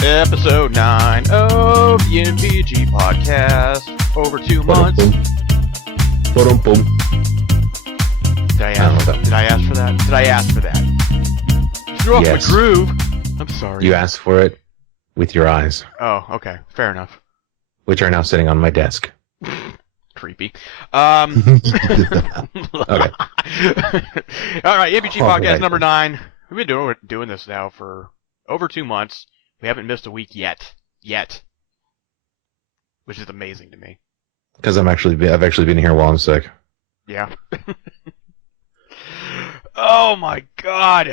Episode 9 of the N.P.G podcast. Over 2 months. Did I ask for that? Did I ask for that? You threw off the groove. I'm sorry. You asked for it with your eyes. Oh, okay. Fair enough. Which are now sitting on my desk. Creepy. Okay. Alright, N.P.G podcast number 9. We've been doing this now for over 2 months. We haven't missed a week yet. Which is amazing to me. Because I've actually been here while I'm sick. Yeah. Oh my god.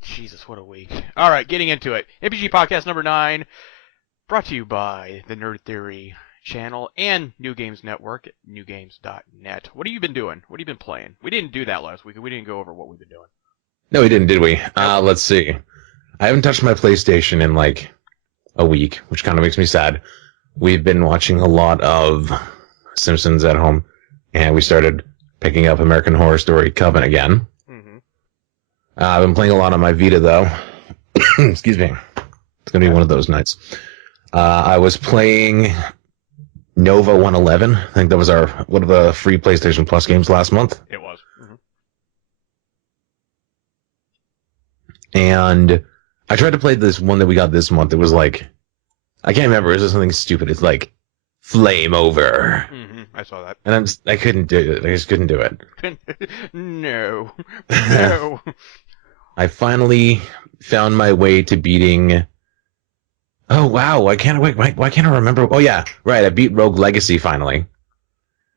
Jesus, what a week. Alright, getting into it. N.P.G podcast number 9. Brought to you by the Nerd Theory channel and New Games Network at newgames.net. What have you been doing? What have you been playing? We didn't do that last week. We didn't go over what we've been doing. No, we didn't, did we? Let's see. I haven't touched my PlayStation in like a week, which kind of makes me sad. We've been watching a lot of Simpsons at home, and we started picking up American Horror Story Coven again. Mm-hmm. I've been playing a lot on my Vita, though. Excuse me. It's going to be one of those nights. I was playing Nova 111. I think that was one of the free PlayStation Plus games last month. It was. Mm-hmm. And I tried to play this one that we got this month. It was like, I can't remember. It was something stupid. It's like Flame Over. Mm-hmm. I saw that. And I couldn't do it. I just couldn't do it. No. I finally found my way to beating. Oh wow! Why can't I remember? Oh yeah, right. I beat Rogue Legacy finally.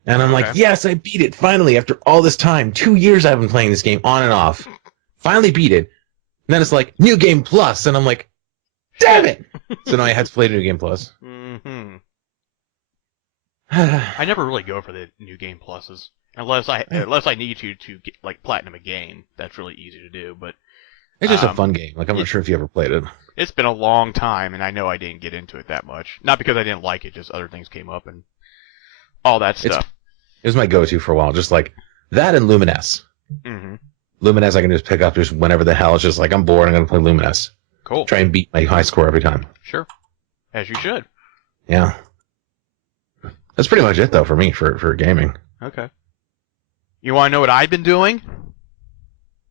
And I'm like, yes, I beat it finally after all this time. 2 years I've been playing this game on and off. Finally beat it. And then it's like, New Game Plus. And I'm like, damn it! So now I had to play New Game Plus. Mm-hmm. I never really go for the New Game Pluses. Unless I need to get, like, platinum a game. That's really easy to do, but... It's just a fun game. Like, I'm not sure if you ever played it. It's been a long time, and I know I didn't get into it that much. Not because I didn't like it, just other things came up and all that stuff. It was my go-to for a while. Just like, that and Lumines. Mm-hmm. Lumines I can just pick up just whenever the hell. It's just like, I'm bored, I'm going to play Lumines. Cool. Try and beat my high score every time. Sure. As you should. Yeah. That's pretty much it, though, for me, for gaming. Okay. You want to know what I've been doing?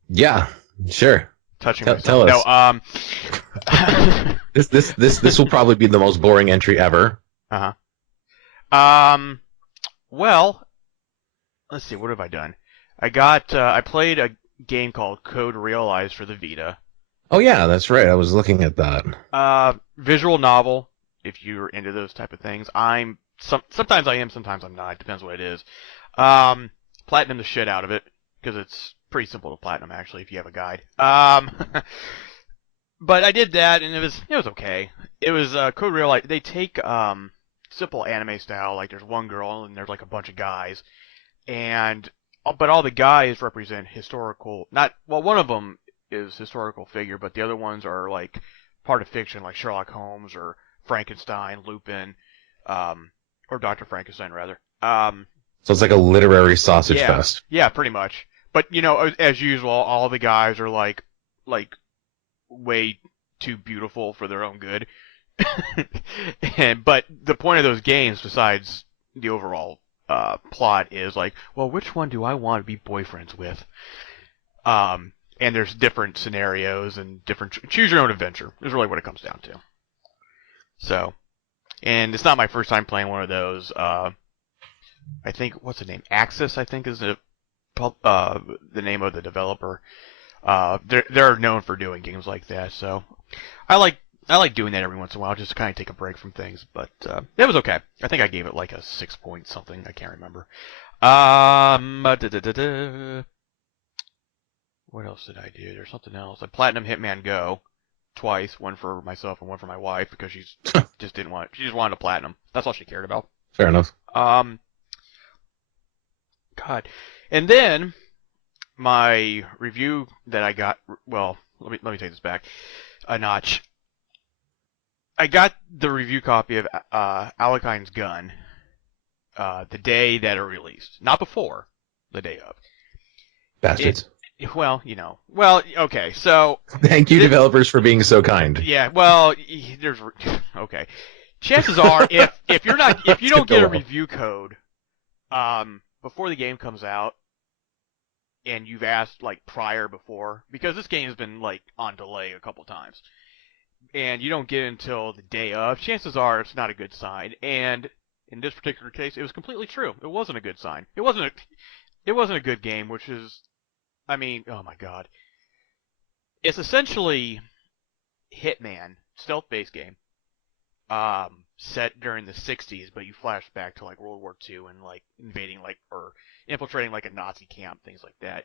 Yeah, sure. Touching myself. Tell us. No, This will probably be the most boring entry ever. Uh-huh. Well, let's see, what have I done? I played a game called Code Realized for the Vita. Oh yeah, that's right. I was looking at that. Visual novel, if you're into those type of things. Sometimes I am, sometimes I'm not. It depends what it is. Platinum the shit out of it, because it's pretty simple to platinum, actually, if you have a guide. But I did that, and it was okay. It was Code Realized. They take simple anime style, like there's one girl and there's like a bunch of guys, but all the guys represent historical. One of them is historical figure, but the other ones are like part of fiction, like Sherlock Holmes or Frankenstein, Lupin, or Dr. Frankenstein rather. So it's like a literary sausage fest. Yeah, pretty much. But, as usual, all the guys are, like, way too beautiful for their own good. But the point of those games, besides the overall plot, is, like, well, which one do I want to be boyfriends with? And there's different scenarios and choose your own adventure, is really what it comes down to. So, and it's not my first time playing one of those. I think, what's the name? Axis, I think, is the name of the developer. They're known for doing games like that, so I like doing that every once in a while, just to kind of take a break from things. But it was okay. I think I gave it like a 6 point something. I can't remember. What else did I do? There's something else. I platinum Hitman Go twice, one for myself and one for my wife, because she just wanted a platinum. That's all she cared about. Fair enough. God. And then my review that I got, well, let me take this back a notch. I got the review copy of Alekine's Gun the day that it released. Not before, the day of. Bastards. well, well, okay, so Thank you, th- developers, for being so kind. yeah, well, there's okay. Chances are, if you It's gonna don't go get a well. review code before the game comes out, and you've asked like prior before, because this game has been like on delay a couple times, and you don't get it until the day of, chances are it's not a good sign. And in this particular case, it was completely true. It wasn't a good sign. It wasn't a good game, which is, I mean, oh my god, it's essentially Hitman, stealth-based game, set during the '60s, but you flash back to like World War II and like invading like or infiltrating like a Nazi camp, things like that.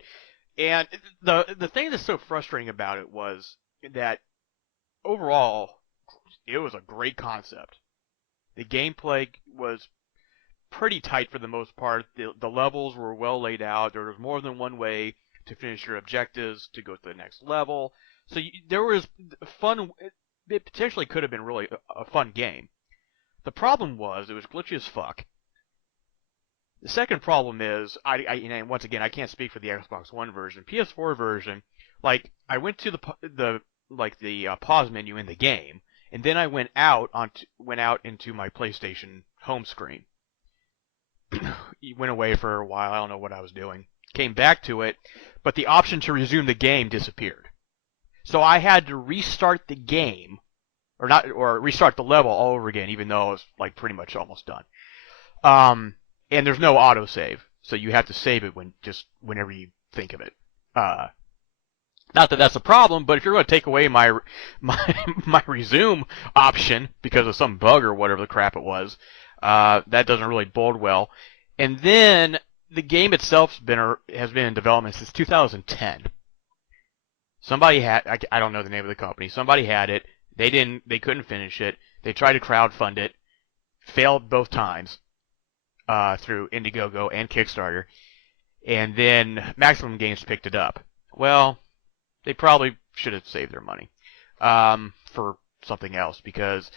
And the thing that's so frustrating about it was that overall it was a great concept. The gameplay was pretty tight for the most part. The levels were well laid out. There was more than one way to finish your objectives to go to the next level. So there was fun. It potentially could have been really a fun game. The problem was it was glitchy as fuck. The second problem is and once again I can't speak for the Xbox One version, PS4 version. Like I went to the pause menu in the game, and then I went out into my PlayStation home screen. Went away for a while. I don't know what I was doing. Came back to it, but the option to resume the game disappeared. So I had to restart the game, or restart the level all over again, even though I was like pretty much almost done. And there's no autosave, so you have to save it whenever you think of it. Uh, Not that that's a problem, but if you're going to take away my resume option because of some bug or whatever the crap it was, that doesn't really bode well. And then the game itself has been in development since 2010. Somebody I don't know the name of the company. Somebody had it. They couldn't finish it. They tried to crowdfund it, failed both times through Indiegogo and Kickstarter, and then Maximum Games picked it up. Well, they probably should have saved their money for something else because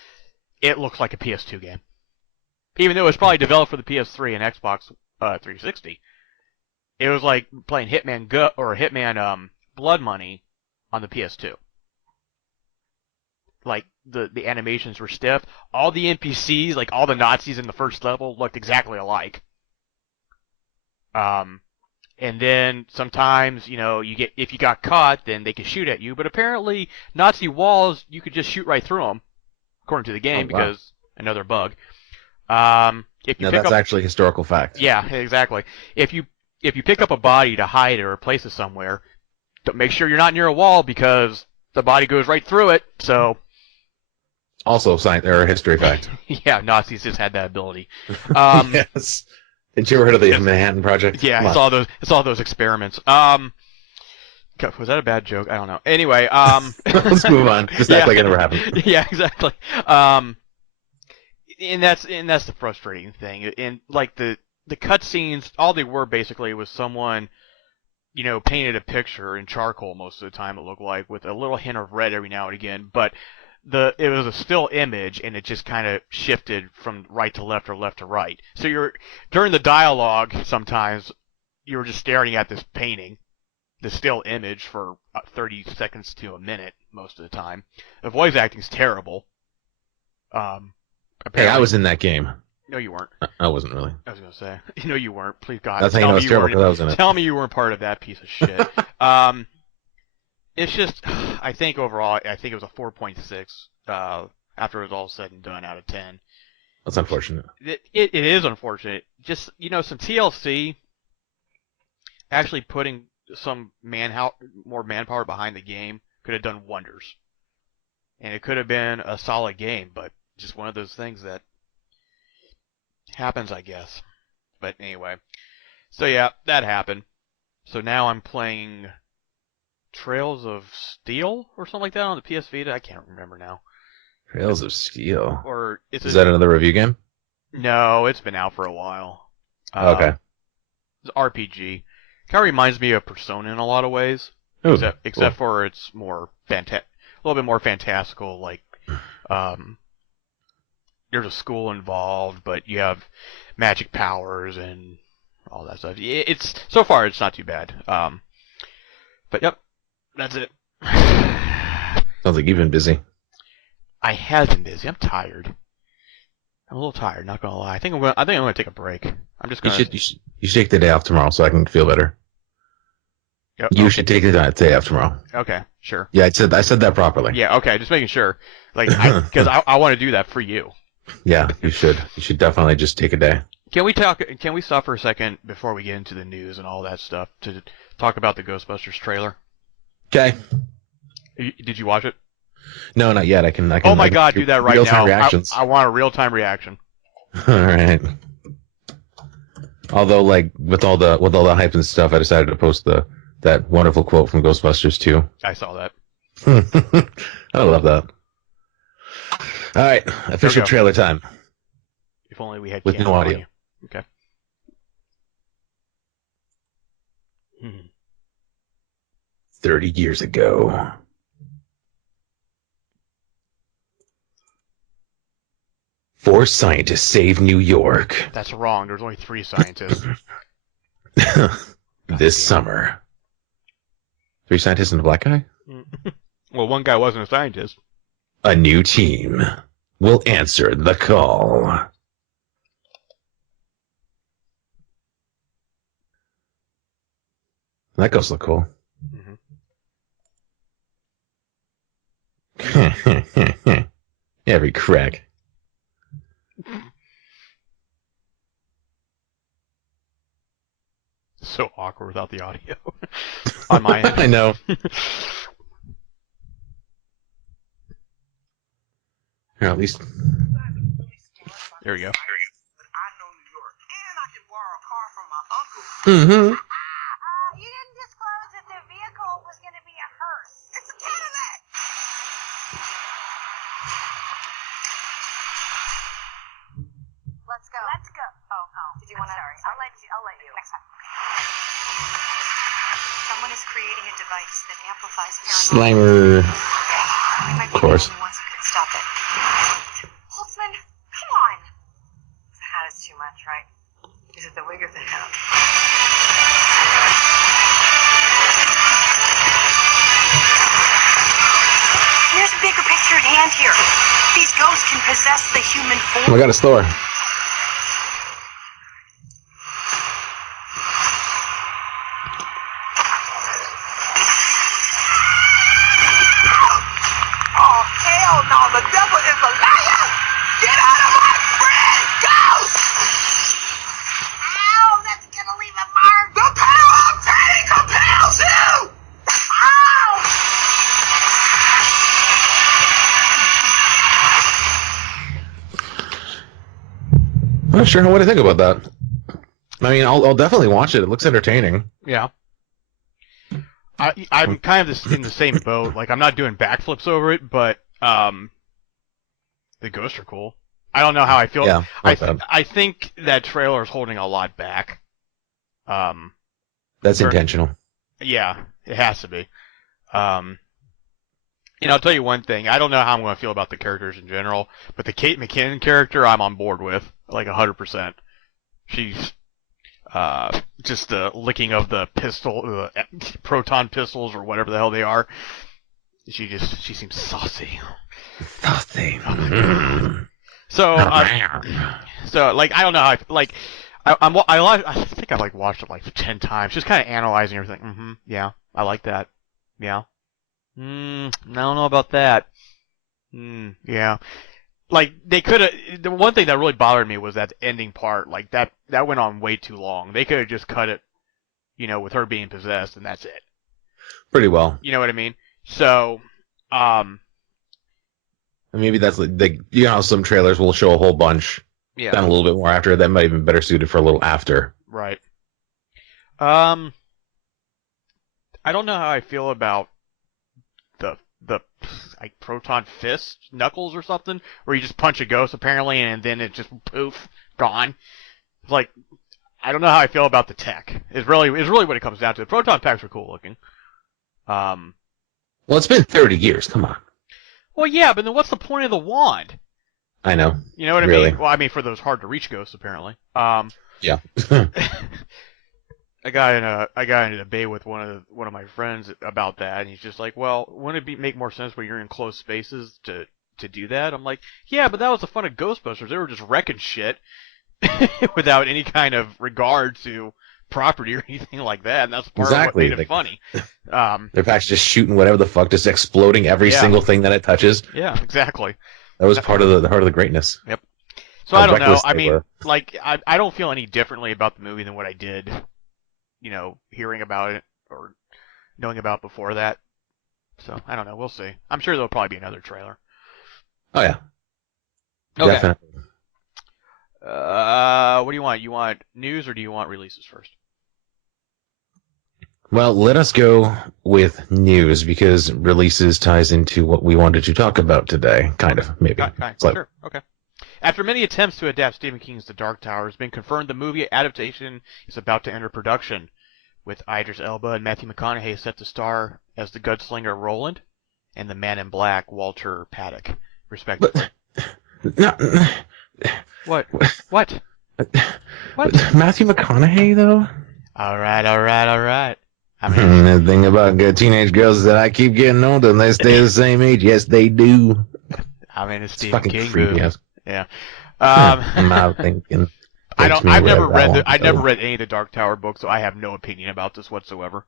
it looks like a PS2 game. Even though it was probably developed for the PS3 and Xbox 360, it was like playing Hitman Blood Money on the PS2. Like the animations were stiff. All the NPCs, like all the Nazis in the first level, looked exactly alike. Um, and then sometimes, if you got caught, then they could shoot at you. But apparently, Nazi walls, you could just shoot right through them, according to the Oh game, wow! because another bug. If you No, pick that's up, actually historical fact. yeah, exactly. If you pick up a body to hide it or place it somewhere, make sure you're not near a wall because the body goes right through it. So Also, science or history fact. yeah, Nazis just had that ability. Um, Yes. Did you ever heard of the Manhattan Project? yeah, Come on. it's all those experiments. Was that a bad joke? I don't know. Anyway, Let's move on. Just act yeah, like it never happened. yeah, exactly. And that's the frustrating thing. And like the cutscenes, all they were basically was someone, painted a picture in charcoal most of the time. It looked like with a little hint of red every now and again, but it was a still image, and it just kind of shifted from right to left or left to right. So during the dialogue, sometimes you were just staring at this painting, the still image for 30 seconds to a minute most of the time. The voice acting's terrible. Hey, I Apparently, was in that game. no, you weren't. I wasn't really. I was gonna say, no, you weren't. Please God, That's how you know it's terrible because I was in it. tell me you weren't part of that piece of shit. It's just, I think overall, I think it was a 4.6 after it was all said and done out of 10. That's unfortunate. It is unfortunate. Just, some TLC actually putting some more manpower behind the game could have done wonders. And it could have been a solid game, but just one of those things that happens, I guess. But anyway. So yeah, that happened. So now I'm playing Trails of Steel or something like that on the PS Vita. I can't remember now. Trails of Steel. Or Is that another review game? No, it's been out for a while. Okay. It's RPG. Kind of reminds me of Persona in a lot of ways, Ooh, except cool. for it's more a little bit more fantastical. Like, there's a school involved, but you have magic powers and all that stuff. So far it's not too bad. But yep, that's it. Sounds like you've been busy. I have been busy. I'm tired. I'm a little tired. Not gonna lie. I think I'm gonna take a break. I'm just gonna. You should take the day off tomorrow so I can feel better. Yep, You should take the day off tomorrow. Okay, sure. Yeah, I said that properly. Yeah, okay. Just making sure. Like, because I want to do that for you. Yeah, you should. You should definitely just take a day. Can we stop for a second before we get into the news and all that stuff to talk about the Ghostbusters trailer? Okay. Did you watch it? No, not yet. I can. Oh my God, do that right now. Reactions. I want a real-time reaction. All right. Although, like with all the hype and stuff, I decided to post that wonderful quote from Ghostbusters 2. I saw that. I love that. All right, official trailer time. If only we had with no audio. Okay. 30 years ago. Four scientists save New York. That's wrong. There's only 3 scientists. This summer. 3 scientists and a black guy? Well, one guy wasn't a scientist. A new team will answer the call. That ghost look cool. Mm-hmm. Every crack. So awkward without the audio on my end. I know. Or at least. There we go. Mm-hmm. You didn't disclose that the vehicle was going to be a hearse. It's a Cadillac. Let's go. Let's go. Oh. Did you want to? Sorry. I'll let you. Next time. Someone is creating a device that amplifies Slimer. paranormal. We might be the only ones who can stop it. Holtzman, come on. The hat is too much, right? Is it the wig or the hat? There's a bigger picture at hand here. These ghosts can possess the human form. Oh my God, it's Thor. Oh, hell no, the devil is a liar! Get out of my friend, ghost! Ow, that's gonna leave a mark. The power of pain compels you! Ow! I'm not sure what to think about that. I mean, I'll definitely watch it. It looks entertaining. Yeah. I'm kind of in the same boat. Like, I'm not doing backflips over it, but the ghosts are cool. I don't know how I feel. Yeah, I think that trailer is holding a lot back. That's intentional. Yeah, it has to be. I'll tell you one thing. I don't know how I'm going to feel about the characters in general, but the Kate McKinnon character, I'm on board with, like 100%. She's just the licking of the pistol, proton pistols or whatever the hell they are. She seems saucy. Saucy. So like I don't know how I think I've like watched it like 10 times, just kind of analyzing everything. Yeah, I like that. Yeah. I don't know about that. Yeah. Like they could have. The one thing that really bothered me was that ending part. Like that went on way too long. They could have just cut it, with her being possessed, and that's it. Pretty well. You know what I mean? So, maybe that's like how some trailers will show a whole bunch, yeah, then a little bit more after. That might have been better suited for a little after. Right. I don't know how I feel about the like proton fist knuckles or something, where you just punch a ghost apparently, and then it just poof, gone. It's like I don't know how I feel about the tech. Is really what it comes down to. The proton packs are cool looking. Well, it's been 30 years. Come on. Well, yeah, but then what's the point of the wand? I know. You know what I really mean? Well, I mean for those hard to reach ghosts apparently. Yeah. I got in a debate with one of my friends about that, and he's just like, "Well, wouldn't it make more sense when you're in closed spaces to do that?" I'm like, "Yeah, but that was the fun of Ghostbusters. They were just wrecking shit without any kind of regard to property or anything like that, and that's part of what Exactly. made it funny." They're actually just shooting whatever the fuck, just exploding every Yeah. single thing that it touches. Yeah, exactly. That was part of the heart of the greatness. Yep. So How I don't know. reckless I they mean, were. like, I don't feel any differently about the movie than what I did, hearing about it or knowing about before that. So I don't know. We'll see. I'm sure there'll probably be another trailer. Oh yeah, Okay. definitely. What do you want? You want news or do you want releases first? Well, let us go with news because releases ties into what we wanted to talk about today. Kind of, maybe. Sure. Okay. After many attempts to adapt Stephen King's The Dark Tower, it's been confirmed the movie adaptation is about to enter production, with Idris Elba and Matthew McConaughey set to star as the gunslinger Roland and the Man in Black Walter Paddock, respectively. No, What? What? What? Matthew McConaughey, though? All right. I mean, The thing about good teenage girls is that I keep getting older and they stay the same age. Yes, they do. it's Stephen Fucking King creepy. movie. Yeah. My thinking. I've never read any of the Dark Tower books, so I have no opinion about this whatsoever.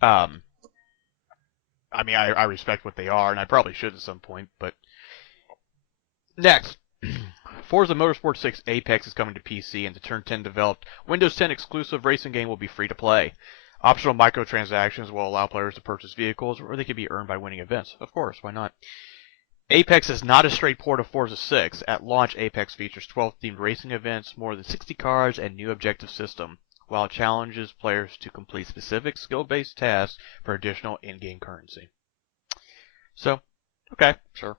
I mean, I respect what they are, and I probably should at some point, but next. Forza Motorsport 6 Apex is coming to PC, and the Turn 10 developed Windows 10 exclusive racing game will be free to play. Optional microtransactions will allow players to purchase vehicles, or they can be earned by winning events. Of course, why not? Apex is not a straight port of Forza 6. At launch, Apex features 12 themed racing events, more than 60 cars, and new objective system, while it challenges players to complete specific skill-based tasks for additional in-game currency. So, okay, sure.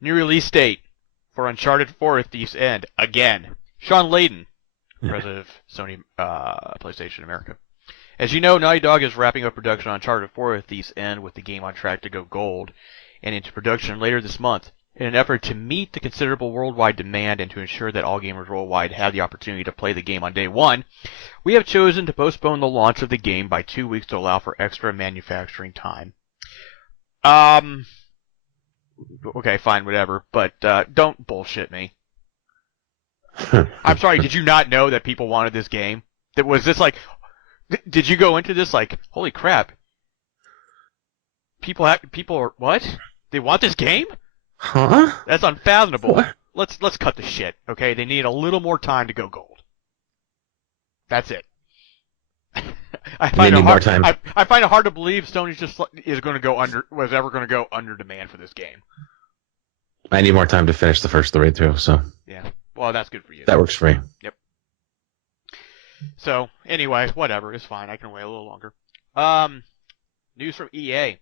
New release date for Uncharted 4: Thief's End. Again, Sean Layden, president of Sony PlayStation America. As you know, Naughty Dog is wrapping up production on Uncharted 4: Thief's End, with the game on track to go gold and into production later this month. In an effort to meet the considerable worldwide demand and to ensure that all gamers worldwide have the opportunity to play the game on day one, we have chosen to postpone the launch of the game by 2 weeks to allow for extra manufacturing time. Okay, fine, whatever, but don't bullshit me. I'm sorry, did you not know that people wanted this game? Was this like, did you go into this like, holy crap, people are, what? They want this game? Huh? That's unfathomable. What? Let's cut the shit, okay? They need a little more time to go gold. That's it. I find it hard to believe Sony was ever going to go under demand for this game. I need more time to finish the first three too, so. Yeah. Well, that's good for you. That works for me. Yep. So, anyway, whatever. It's fine. I can wait a little longer. News from EA.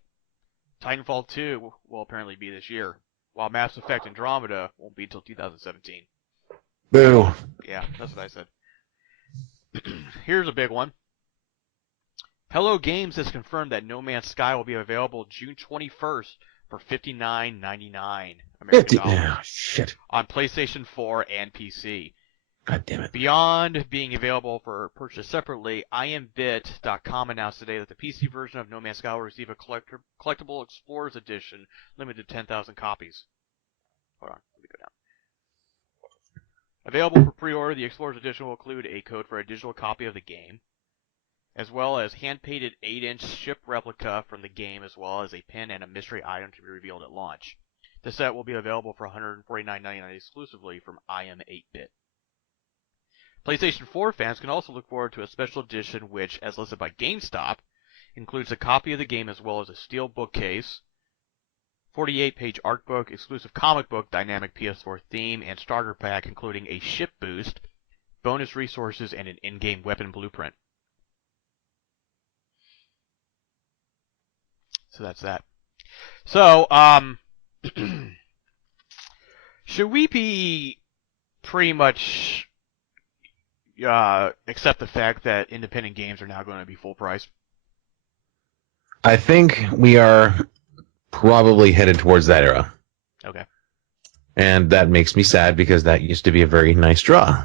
Titanfall 2 will apparently be this year, while Mass Effect Andromeda won't be until 2017. Boo. Yeah, that's what I said. Here's a big one. Hello Games has confirmed that No Man's Sky will be available June 21st for $59.99 American dollars Oh, shit. on PlayStation 4 and PC. God damn it. Beyond being available for purchase separately, IMBit.com announced today that the PC version of No Man's Sky will receive a collectible Explorers Edition limited to 10,000 copies. Hold on, let me go down. Available for pre-order, the Explorers Edition will include a code for a digital copy of the game, as well as hand-painted 8-inch ship replica from the game, as well as a pin and a mystery item to be revealed at launch. The set will be available for $149.99 exclusively from IM8-bit. PlayStation 4 fans can also look forward to a special edition which, as listed by GameStop, includes a copy of the game as well as a steel bookcase, 48-page art book, exclusive comic book, dynamic PS4 theme, and starter pack including a ship boost, bonus resources, and an in-game weapon blueprint. So that's that. So, should we be pretty much accept the fact that independent games are now going to be full price? I think we are probably headed towards that era. Okay. And that makes me sad because that used to be a very nice draw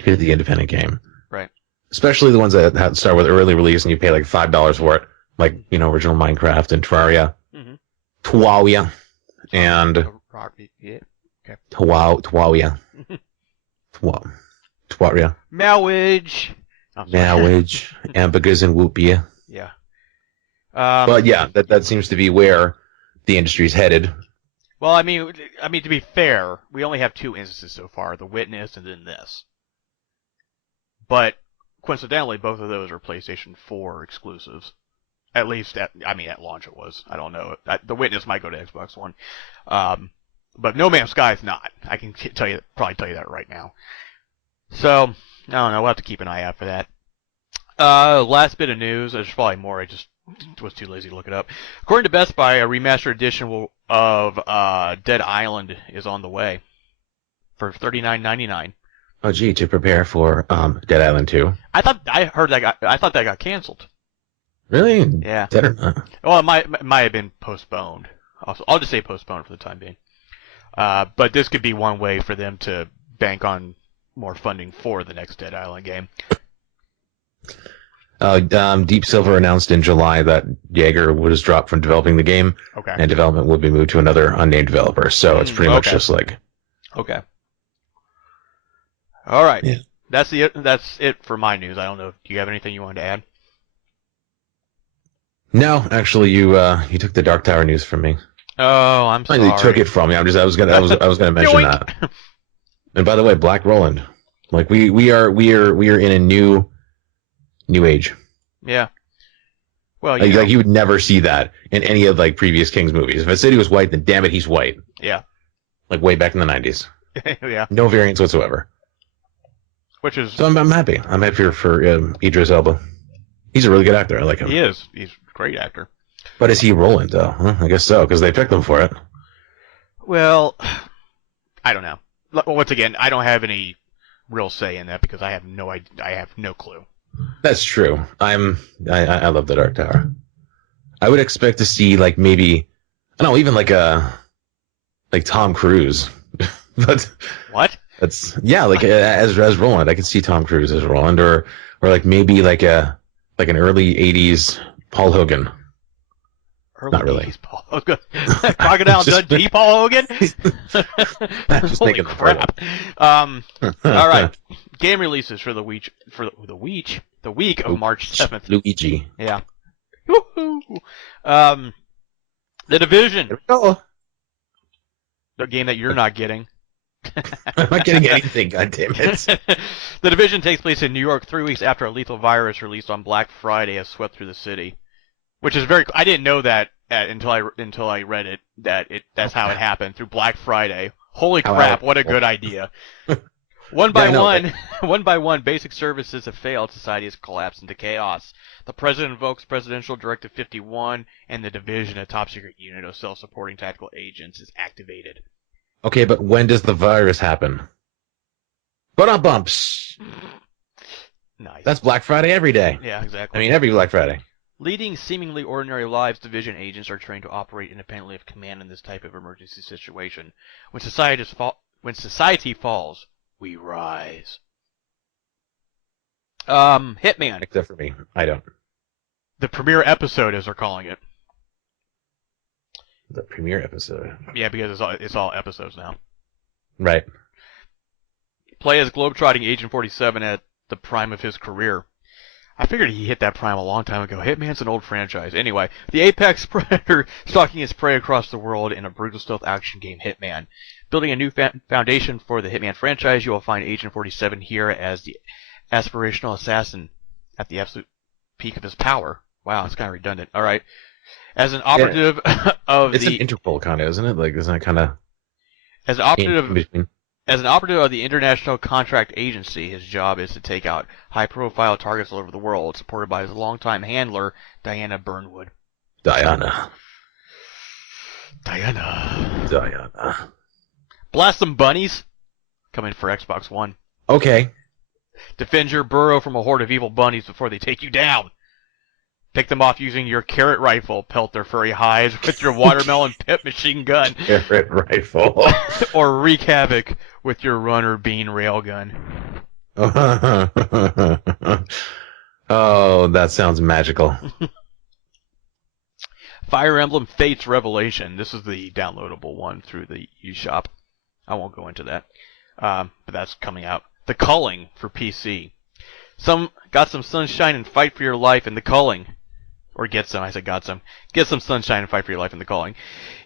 to the independent game. Right. especially the ones that start with early release and you pay like $5 for it, like original Minecraft and Terraria, Terraria, and Yeah. Okay. Terraria, Terraria, Marriage. Marriage, hamburgers and whoopia. Yeah. But yeah, that seems to be where the industry's headed. Well, I mean, to be fair, we only have 2 instances so far: The Witness and then this. But coincidentally, both of those are PlayStation 4 exclusives. At least, at launch it was. I don't know. The Witness might go to Xbox One, but No Man's Sky is not. I can probably tell you that right now. So I don't know. We'll have to keep an eye out for that. Last bit of news. There's probably more. I just was too lazy to look it up. According to Best Buy, a remastered edition of Dead Island is on the way for $39.99. Oh, gee, to prepare for Dead Island 2. I thought that got canceled. Really? Yeah. Dead or not? Well, it might have been postponed. I'll just say postponed for the time being. But this could be one way for them to bank on more funding for the next Dead Island game. Deep Silver announced in July that Jaeger was dropped from developing the game, and development will be moved to another unnamed developer. So it's pretty much just like. Okay. All right. Yeah. That's it for my news. I don't know. Do you have anything you wanted to add? No, actually, you took the Dark Tower news from me. Oh, I'm sorry. You took it from me. I was gonna mention that. And by the way, Black Roland, like we are in a new age. Yeah. Well, like you would never see that in any of like previous King's movies. If a city was white, then damn it, he's white. Yeah. Like way back in the 90s. Yeah. No variance whatsoever. Which is so I'm happy. I'm happy for Idris Elba. He's a really good actor. I like him. He is. He's a great actor. But is he Roland though? Huh? I guess so because they picked him for it. Well, I don't know. Once again, I don't have any real say in that because I have no idea. I have no clue. That's true. I love the Dark Tower. I would expect to see like maybe I don't know, even like Tom Cruise. But what? That's like as Roland. I could see Tom Cruise as Roland, or like maybe like an early '80s Paul Hogan. Not really. 80s Paul Hogan. Crocodile Dundee Paul Hogan. Just Holy thinking crap! All right, game releases for the week of March 7th. Luigi. Yeah. Woohoo! The Division. Here we go. The game that you're not getting. I'm not getting anything, goddammit. The Division takes place in New York 3 weeks after a lethal virus released on Black Friday has swept through the city. Which is I didn't know that until I read it, that's how it happened, through Black Friday. Holy crap, what a good idea. One by one, basic services have failed, society has collapsed into chaos. The President invokes Presidential Directive 51, and the Division, a top-secret unit of self-supporting tactical agents, is activated. Okay, but when does the virus happen? Bumps. Nice. That's Black Friday every day. Yeah, exactly. I mean, every Black Friday. Leading seemingly ordinary lives, Division agents are trained to operate independently of command in this type of emergency situation. When society falls, we rise. Hitman. Except for me. I don't. The premiere episode, as they're calling it. The premiere episode. Yeah, because it's all episodes now. Right. Play as globetrotting Agent 47 at the prime of his career. I figured he hit that prime a long time ago. Hitman's an old franchise. Anyway, the apex predator stalking his prey across the world in a brutal stealth action game, Hitman. Building a new foundation for the Hitman franchise, you will find Agent 47 here as the aspirational assassin at the absolute peak of his power. Wow, it's kind of redundant. All right. As an operative it's an Interpol kind of, isn't it? Like, isn't that kind of... As an operative of the International Contract Agency, his job is to take out high-profile targets all over the world, supported by his longtime handler, Diana Burnwood. Diana. Blast some bunnies. Coming for Xbox One. Okay. Defend your burrow from a horde of evil bunnies before they take you down. Pick them off using your carrot rifle. Pelt their furry hides with your watermelon pip machine gun. Carrot rifle. Or wreak havoc with your runner bean railgun. Oh, that sounds magical. Fire Emblem Fates Revelation. This is the downloadable one through the eShop. I won't go into that, but that's coming out. The Culling for PC. Got some sunshine and fight for your life in The Culling. Or get some, I said got some. Get some sunshine and fight for your life in The Calling.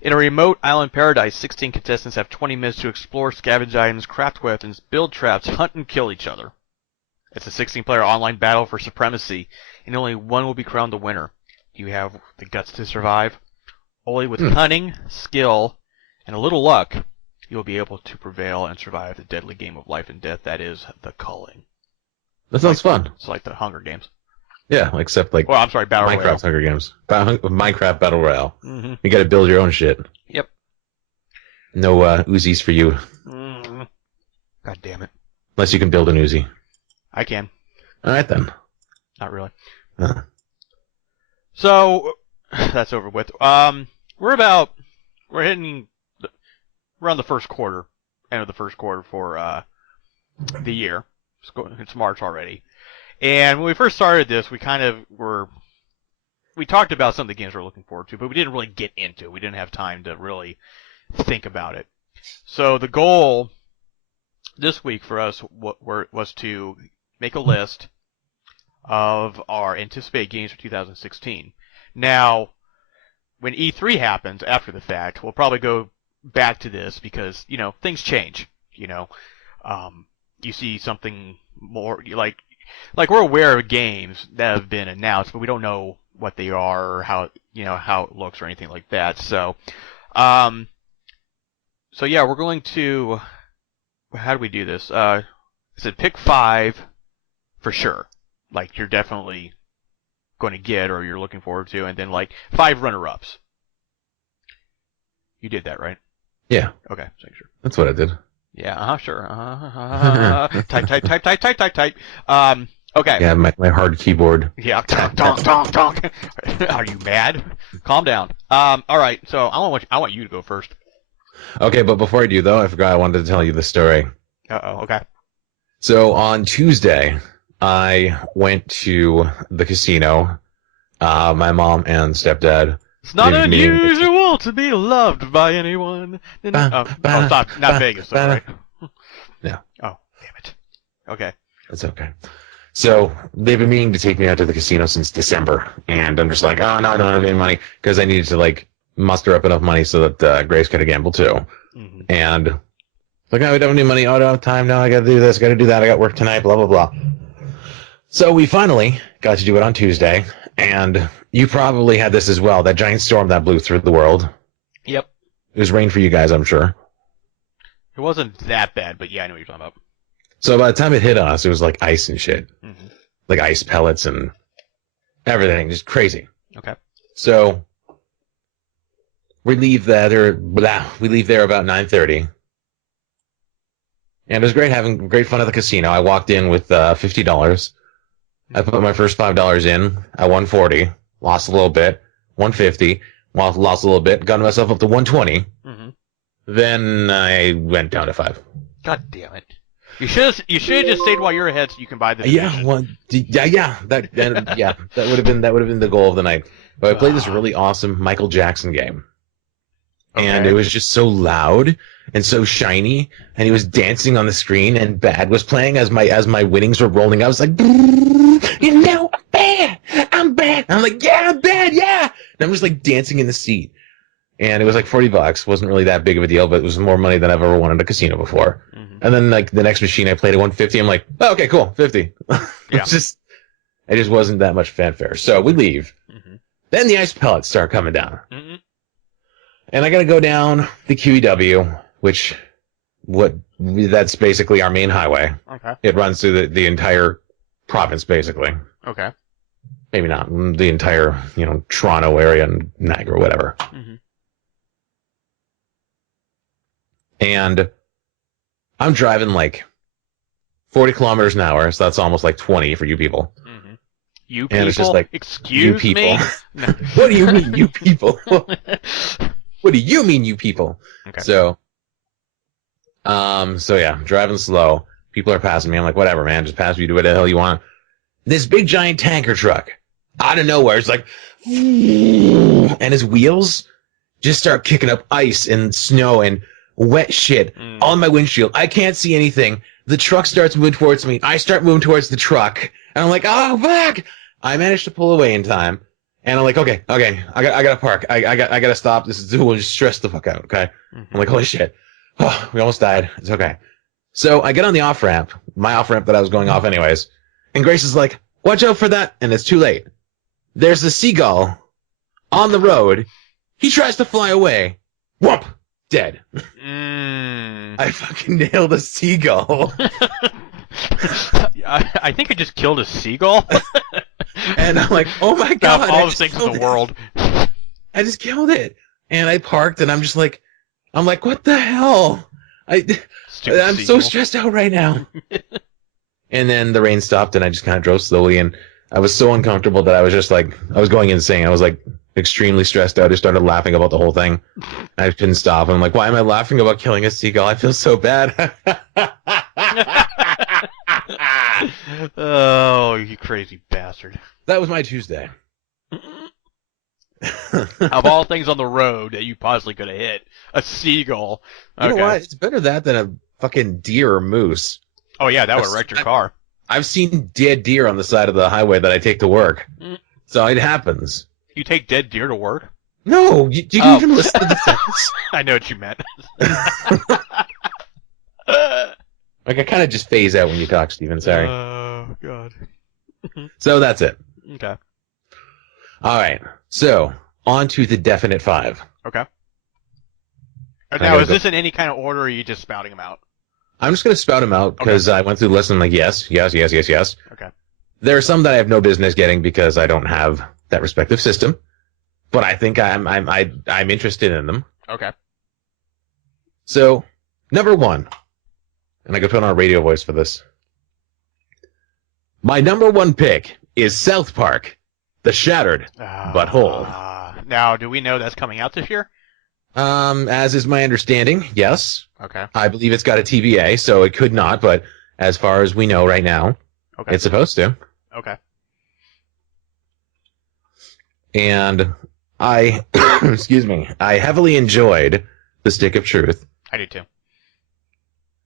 In a remote island paradise, 16 contestants have 20 minutes to explore, scavenge items, craft weapons, build traps, hunt, and kill each other. It's a 16-player online battle for supremacy, and only one will be crowned the winner. You have the guts to survive. Only with cunning, skill, and a little luck, you'll be able to prevail and survive the deadly game of life and death that is The Culling. That sounds fun. It's like the Hunger Games. Yeah, except like Well, I'm sorry, Battle Minecraft Royale. Hunger Games. Minecraft Battle Royale. Mm-hmm. You gotta build your own shit. Yep. No Uzis for you. Mm-hmm. God damn it. Unless you can build an Uzi. I can. Alright then. Not really. Uh, So, that's over with. We're hitting around the first quarter, end of the first quarter for the year. It's March already. And when we first started this, we talked about some of the games we're looking forward to, but we didn't really get into it. We didn't have time to really think about it. So the goal this week for us was to make a list of our anticipated games for 2016. Now, when E3 happens after the fact, we'll probably go back to this because, things change. You see something more, like we're aware of games that have been announced, but we don't know what they are or how it looks or anything like that. So yeah, we're going to, how do we do this? I said pick 5 for sure. Like you're definitely going to get or you're looking forward to, and then 5 runner-ups. You did that, right? yeah, Okay, sure. that's what I did. Yeah, sure. Type. Okay. Yeah, my hard keyboard. Yeah. Donk. Are you mad? Calm down. All right. So I want you to go first. Okay, but before I do though, I forgot I wanted to tell you the story. Okay. So on Tuesday, I went to the casino. My mom and stepdad. It's not Did me- unusual to be loved by anyone. Stop. Not Vegas, though, right? No. Oh, damn it. Okay. That's okay. So they've been meaning to take me out to the casino since December, and I'm just like, oh no, I don't have any money because I needed to muster up enough money so that Grace could gamble too. Mm-hmm. And oh, we don't have any money. Oh, I don't have time now. I got to do this. Got to do that. I got work tonight. Blah blah blah. So we finally got to do it on Tuesday, and you probably had this as well. That giant storm that blew through the world. Yep. It was rain for you guys, I'm sure. It wasn't that bad, but yeah, I know what you're talking about. So by the time it hit us, it was like ice and shit. Mm-hmm. Like ice pellets and everything. Just crazy. Okay. So we leave there about 9:30. And it was great having great fun at the casino. I walked in with $50. I put my first $5 in. I won 40. Lost a little bit. 150. Lost a little bit. Got myself up to 120. Mm-hmm. Then I went down to 5. God damn it! You should have just stayed while you're ahead so you can buy the. Yeah, well, that would have been the goal of the night. But I played this really awesome Michael Jackson game, and it was just so loud and so shiny, and he was dancing on the screen, and Bad was playing as my winnings were rolling. I was like, I'm bad. I'm like, yeah, I'm bad, yeah. And I'm just dancing in the seat. And it was $40. Wasn't really that big of a deal, but it was more money than I've ever won at a casino before. Mm-hmm. And then the next machine I played at 150. I'm like, oh, okay, cool, 50. Yeah. It just wasn't that much fanfare. So we leave. Mm-hmm. Then the ice pellets start coming down. Mm-hmm. And I got to go down the QEW, that's basically our main highway. Okay. It runs through the entire province, basically. Okay. Maybe not the entire, Toronto area and Niagara or whatever. Mm-hmm. And I'm driving 40 kilometers an hour, so that's almost 20 for you people. Mm-hmm. You people? And it's just excuse you people. Me? No. What do you mean, you people? What do you mean, you people? Okay. So yeah, driving slow. People are passing me. I'm like, whatever, man. Just pass me. Do whatever the hell you want. This big giant tanker truck out of nowhere. It's like, and his wheels just start kicking up ice and snow and wet shit on my windshield. I can't see anything. The truck starts moving towards me. I start moving towards the truck. And I'm like, oh, fuck. I managed to pull away in time. And I'm like, okay, I gotta park. I gotta stop. This is will just stress the fuck out, okay? I'm like, holy shit. Oh, we almost died. It's okay. So I get on the off-ramp, my off-ramp that I was going off anyways. And Grace is like, watch out for that. And it's too late. There's a seagull on the road. He tries to fly away. Whoop! Dead. I fucking nailed a seagull. I think I just killed a seagull. And I'm like, oh my god. Of all the things in the world. I just killed it. And I parked and I'm like, what the hell? I'm so stressed out right now. And then the rain stopped and I just kind of drove slowly and I was so uncomfortable that I was just like, I was going insane. I was like extremely stressed out. I started laughing about the whole thing. I couldn't stop. I'm like, why am I laughing about killing a seagull? I feel so bad. Oh, you crazy bastard. That was my Tuesday. Of all things on the road that you possibly could have hit, a seagull. Okay. You know what? It's better that than a fucking deer or moose. Oh, yeah, that would have wrecked your car. I've seen dead deer on the side of the highway that I take to work. So it happens. You take dead deer to work? No, you didn't even listen to the sentence. I know what you meant. Like, I kind of just phase out when you talk, Steven. Sorry. Oh, God. So that's it. Okay. All right. So, on to the definite 5. Okay. Now, is this in any kind of order, or are you just spouting them out? I'm just going to spout them out because I went through the list and I'm like, yes. Okay. There are some that I have no business getting because I don't have that respective system, but I think I'm interested in them. Okay. So, number 1, and I could put on a radio voice for this. My number 1 pick is South Park, The Shattered Butthole. Now, do we know that's coming out this year? As is my understanding, yes. Okay. I believe it's got a TVA, so it could not, but as far as we know right now, it's supposed to. Okay. And I, excuse me, I heavily enjoyed The Stick of Truth. I did too.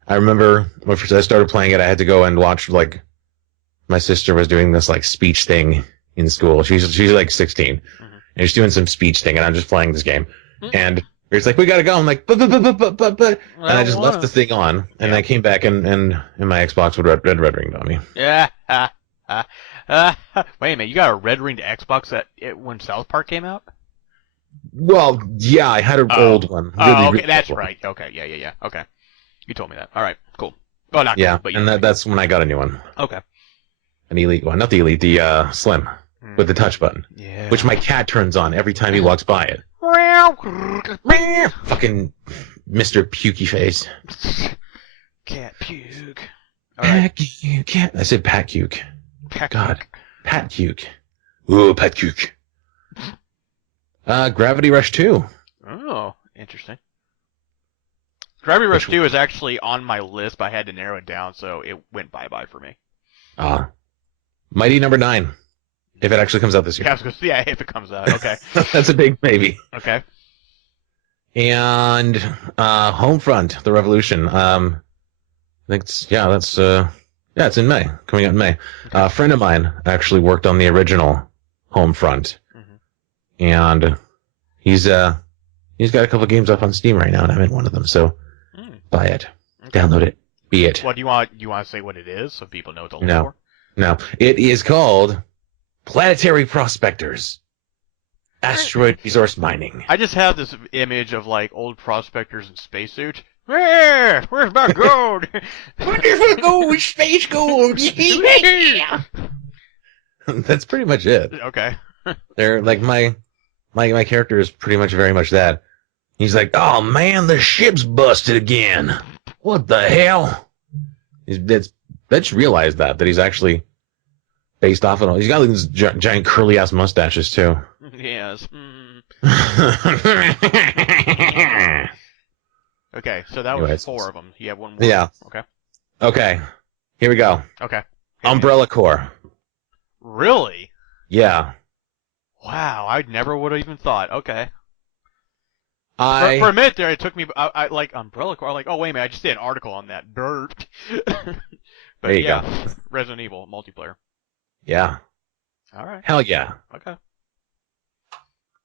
I remember when first I started playing it, I had to go and watch, like, my sister was doing this, like, speech thing in school. She's like 16, and she's doing some speech thing, and I'm just playing this game. And it's like, we gotta go. I'm like, but. And I just left the thing on, and I came back, and my Xbox would red ringed on me. Yeah. Wait a minute, you got a red ringed Xbox when South Park came out? Well, yeah, I had an old one. Okay, that's right. Okay, yeah. Okay. You told me that. All right, cool. Well, not cool, but and that's when I got a new one. Okay. An Elite one. Not the Elite, the Slim, with the touch button. Yeah. Which my cat turns on every time he walks by it. Fucking Mr. Pukey face. Cat puke. Pat Puke. I said Pat Puke. God. Pat Puke. Ooh, Pat Puke. Gravity Rush 2. Oh, interesting. Gravity Rush 2 is actually on my list, but I had to narrow it down, so it went bye-bye for me. Mighty Number 9. If it actually comes out this year. Yeah, if it comes out. Okay. That's a big maybe. Okay. And Homefront, The Revolution. I think it's in May. Coming out in May. Okay. A friend of mine actually worked on the original Homefront. And he's got a couple games up on Steam right now, and I'm in one of them, so buy it. Okay. Download it. Be it. What do you want to say what it is so people know what to look for? No. It is called Planetary Prospectors. Asteroid resource mining. I just have this image of like old prospectors in spacesuits. Where's my gold? Wonderful gold, space gold. Yeah. That's pretty much it. Okay. They're like my character is pretty much very much that. He's like, oh man, the ship's busted again. What the hell? Let's realize that he's actually based off of all. He's got like these giant curly ass mustaches too. Yes. Okay, so that was 4 of them. You have one more. Yeah. Okay. Okay. Here we go. Okay. Umbrella Corps. Really? Yeah. Wow, I never would have even thought. Okay. For I a minute there, it took me. I like Umbrella Corps. Like, oh wait a minute, I just did an article on that. Dirt. There But you yeah, go. Resident Evil multiplayer. Yeah. All right. Hell yeah. Okay.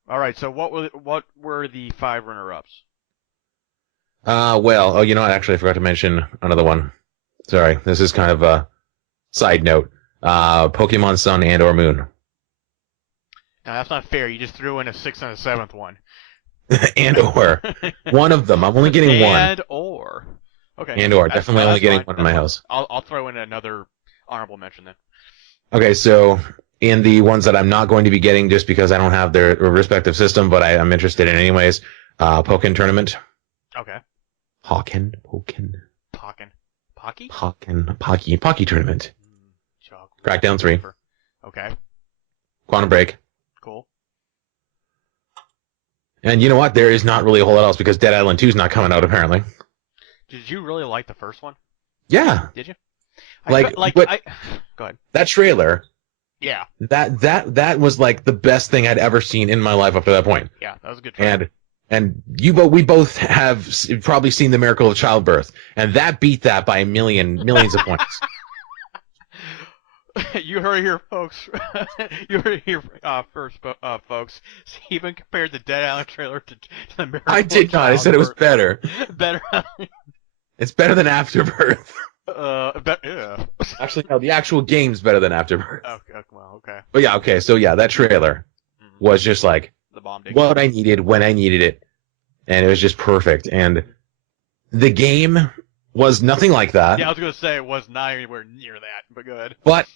All right. So what were the 5 runner-ups? Well, oh, you know what? Actually, I forgot to mention another one. Sorry, this is kind of a side note. Pokemon Sun and or Moon. Now that's not fair. You just threw in a 6th and a 7th one. And or. One of them. I'm only getting one. And or. Okay. And or. Definitely only getting one in my house. I'll throw in another honorable mention then. Okay, so in the ones that I'm not going to be getting just because I don't have their respective system, but I'm interested in anyways, Pokken Tournament. Okay. Pocky Tournament. Crackdown 3. Okay. Quantum Break. Cool. And you know what? There is not really a whole lot else because Dead Island 2 is not coming out apparently. Did you really like the first one? Yeah. Did you? Go ahead. That trailer. Yeah. That was like the best thing I'd ever seen in my life up to that point. Yeah, that was a good trailer. And we both have probably seen The Miracle of Childbirth, and that beat that by millions of points. You heard it here, folks. You heard it here first, folks. Steven compared the Dead Island trailer to The Miracle I did not. I said it was better. Better. It's better than Afterbirth. Yeah. Actually, no, the actual game's better than Afterbirth. Okay, well, okay. But yeah, okay, so yeah, that trailer was just like The bomb dick. what I needed when I needed it, and it was just perfect. And the game was nothing like that. Yeah, I was gonna say it was not anywhere near that, but good. But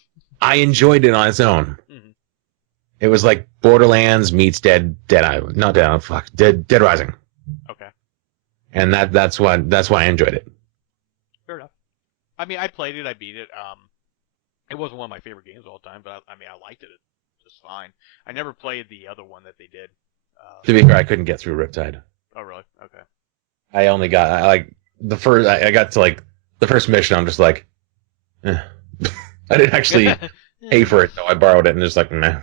I enjoyed it on its own. Mm-hmm. It was like Borderlands meets Dead Island, not Dead Island, fuck, Dead Rising. Okay. And that's why I enjoyed it. Fair enough. I mean, I played it, I beat it. It wasn't one of my favorite games of all time, but I mean, I liked it just fine. I never played the other one that they did. To be fair, I couldn't get through Riptide. Oh, really? Okay. I only got I got to like the first mission. I'm just like, I didn't actually pay for it, though. I borrowed it and just like, meh.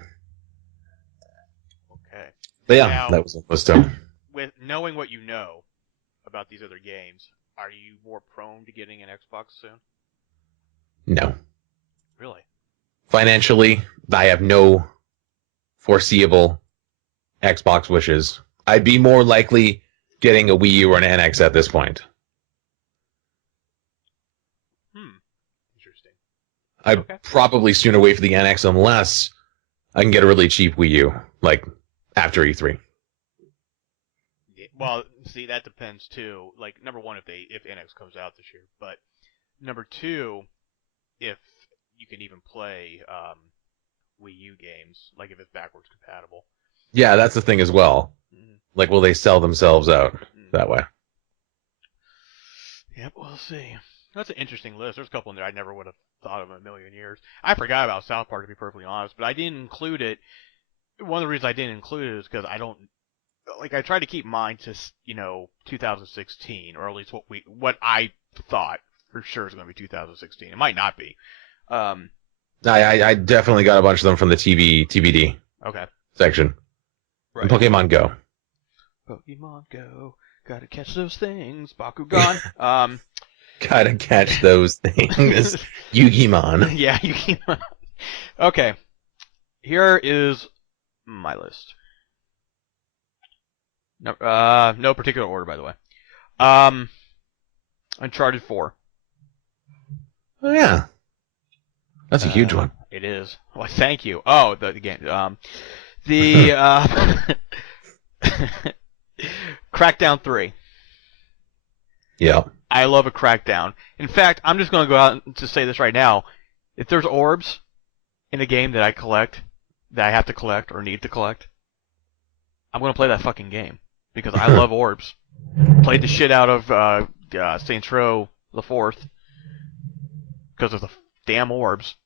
Okay. But yeah, Now, that was almost done. With knowing what you know about these other games, are you more prone to getting an Xbox soon? No. Really? Financially, I have no foreseeable Xbox wishes. I'd be more likely getting a Wii U or an NX at this point. Interesting. I'd probably sooner wait for the NX unless I can get a really cheap Wii U, like after E3. Yeah, well, see, that depends too. Like, number one, if NX comes out this year, but number two, if you can even play Wii U games, like if it's backwards compatible. Yeah, that's the thing as well. Mm-hmm. Like, will they sell themselves out that way? Yep, we'll see. That's an interesting list. There's a couple in there I never would have thought of in a million years. I forgot about South Park, to be perfectly honest, but I didn't include it. One of the reasons I didn't include it is because I don't, like, I try to keep mine to, 2016, or at least what I thought for sure is going to be 2016. It might not be. I definitely got a bunch of them from the TBD section. Right. And Pokemon Go. Pokemon Go. Gotta catch those things. Bakugan. Gotta catch those things. Yu-Gi-Mon. Yeah, Yu-Gi-Mon. Okay. Here is my list. No particular order, by the way. Uncharted 4. Oh, yeah. That's a huge one. It is. Well, thank you. Oh, the game. The Crackdown 3. Yeah. I love a Crackdown. In fact, I'm just going to go out and just say this right now. If there's orbs in a game that I collect, that I have to collect or need to collect, I'm going to play that fucking game. Because I love orbs. Played the shit out of Saints Row the 4th because of the damn orbs.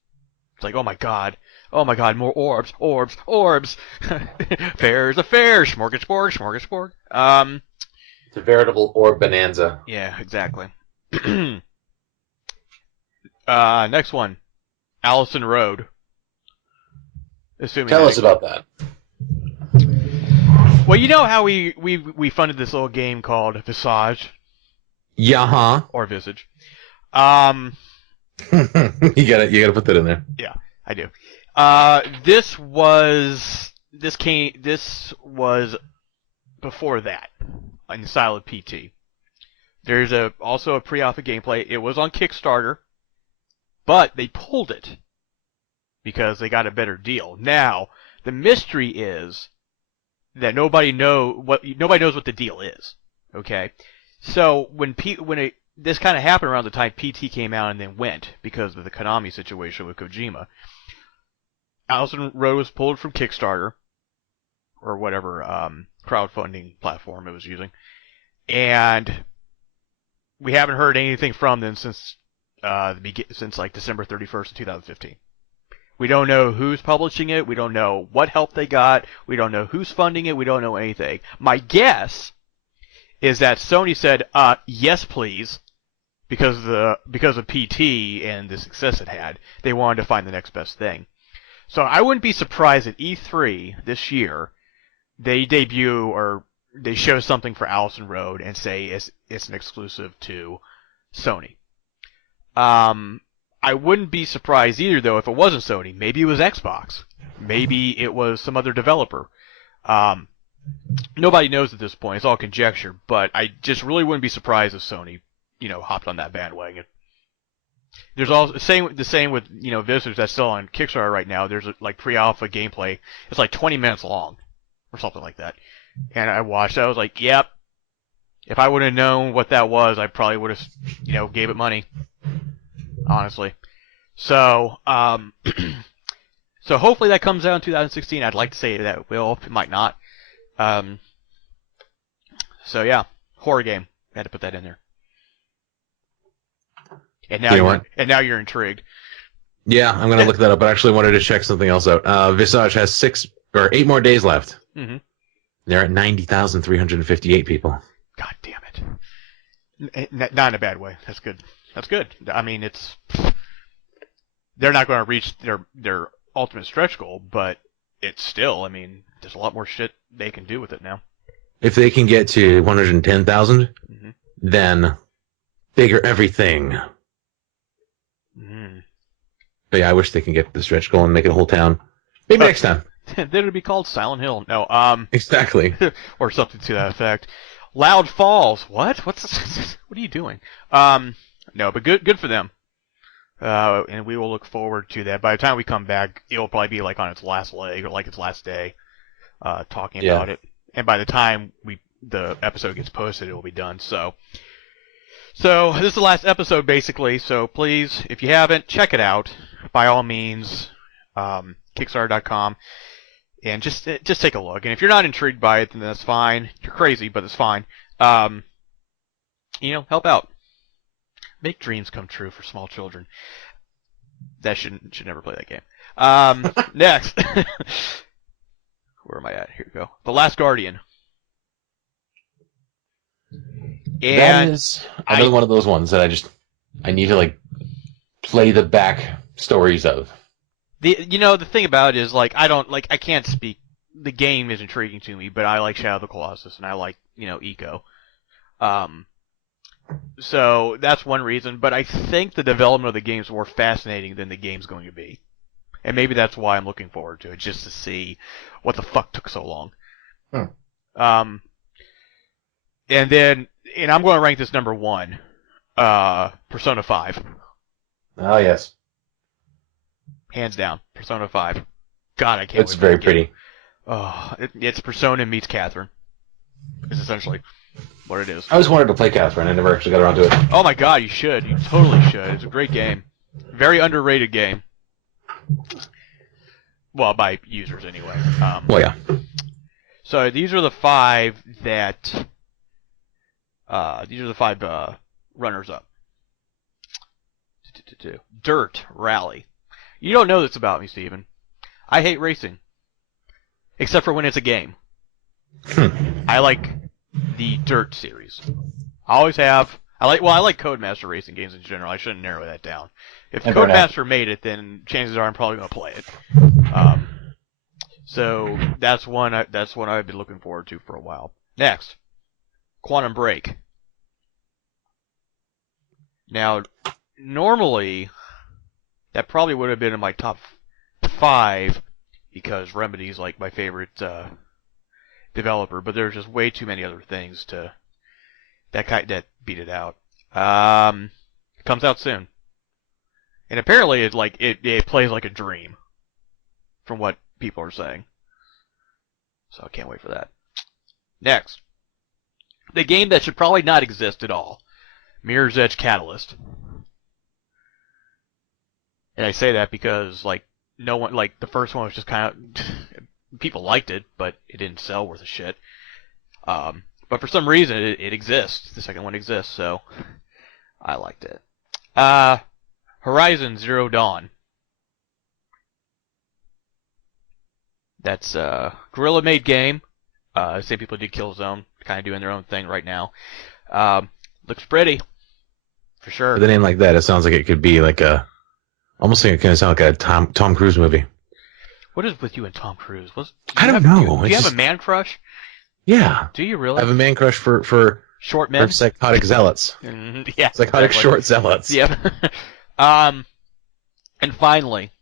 It's like, oh my god, more orbs. Fair's a fair, smorgasbord. It's a veritable orb bonanza. Yeah, exactly. Next one, Allison Road. Assuming Tell us about that. Well, you know how we funded this little game called Visage Yeah, huh? or Visage. You gotta put that in there. Yeah, I do. This was before that in the style of PT. There's also a pre-alpha gameplay. It was on Kickstarter, but they pulled it because they got a better deal. Now the mystery is that nobody knows what the deal is. Okay, so when this kind of happened around the time PT came out and then went because of the Konami situation with Kojima. Allison Road was pulled from Kickstarter or whatever crowdfunding platform it was using, and we haven't heard anything from them since like December 31st, 2015. We don't know who's publishing it. We don't know what help they got. We don't know who's funding it. We don't know anything. My guess is that Sony said, yes, please, because of PT and the success it had. They wanted to find the next best thing. So I wouldn't be surprised at E3 this year they debut or they show something for Allison Road and say it's an exclusive to Sony. I wouldn't be surprised either, though, if it wasn't Sony. Maybe it was Xbox. Maybe it was some other developer. Nobody knows at this point. It's all conjecture. But I just really wouldn't be surprised if Sony, hopped on that bandwagon. There's also the same with Visitors that's still on Kickstarter right now. There's like pre-alpha gameplay. It's like 20 minutes long or something like that. And I watched it. I was like, yep. If I would have known what that was, I probably would have, gave it money. Honestly. So, so hopefully that comes out in 2016. I'd like to say that it will. It might not. So yeah, horror game. I had to put that in there. And now you're intrigued. Yeah, I'm gonna look that up. But I actually wanted to check something else out. Visage has 8 more days left. Mm-hmm. They're at 90,358 people. God damn it! Not in a bad way. That's good. That's good. I mean, they're not going to reach their ultimate stretch goal, but it's still. I mean, there's a lot more shit they can do with it now. If they can get to 110,000, then bigger everything. Mm. But yeah, I wish they can get the stretch goal and make it a whole town. Maybe next time. Then it'd be called Silent Hill. No, exactly. Or something to that effect. Loud Falls. What? What are you doing? No, but good for them. And we will look forward to that. By the time we come back, it'll probably be like on its last leg or like its last day, talking about it. And by the time the episode gets posted, it will be done. So this is the last episode basically. So please, if you haven't, check it out. By all means, Kickstarter.com, and just take a look. And if you're not intrigued by it, then that's fine. You're crazy, but it's fine. Help out. Make dreams come true for small children. That should never play that game. Next. Where am I at? Here we go. The Last Guardian. And that is another one of those ones that I need to play the back stories of. The thing about it is I can't speak. The game is intriguing to me, but I like Shadow of the Colossus and I like Eco. So that's one reason, but I think the development of the game is more fascinating than the game's going to be. And maybe that's why I'm looking forward to it, just to see what the fuck took so long. And I'm going to rank this number 1, Persona 5. Oh, yes. Hands down, Persona 5. God, I can't It's very pretty. Oh, it's Persona meets Catherine. It's essentially what it is. I always wanted to play Catherine. I never actually got around to it. Oh my god, you should. You totally should. It's a great game. Very underrated game. Well, by users anyway. Well, yeah. So these are the 5 that... runners up. Dirt Rally. You don't know this about me, Steven. I hate racing. Except for when it's a game. I like the Dirt series. I always have. I like Codemaster racing games in general. I shouldn't narrow that down. If And Burnout. Codemaster made it, then chances are I'm probably going to play it. So that's one I've been looking forward to for a while. Next, Quantum Break. Now, normally, that probably would have been in my top 5 because Remedy's like my favorite developer, but there's just way too many other things that beat it out. It comes out soon, and apparently it plays like a dream, from what people are saying. So I can't wait for that. Next, the game that should probably not exist at all, Mirror's Edge Catalyst. And I say that because no one the first one was just kind of people liked it, but it didn't sell worth a shit. But for some reason it exists. The second one exists, so I liked it. Horizon Zero Dawn. That's a Guerrilla-made game. Same people did Killzone, kind of doing their own thing right now. Looks pretty, for sure. With a name like that, it sounds like it could be like almost like it kind of sound like a Tom Cruise movie. What is with you and Tom Cruise? I don't know. Do you have a man crush? Yeah. Do you really? I have a man crush for short men? For psychotic zealots. Yeah. Psychotic short zealots. Yep. And finally,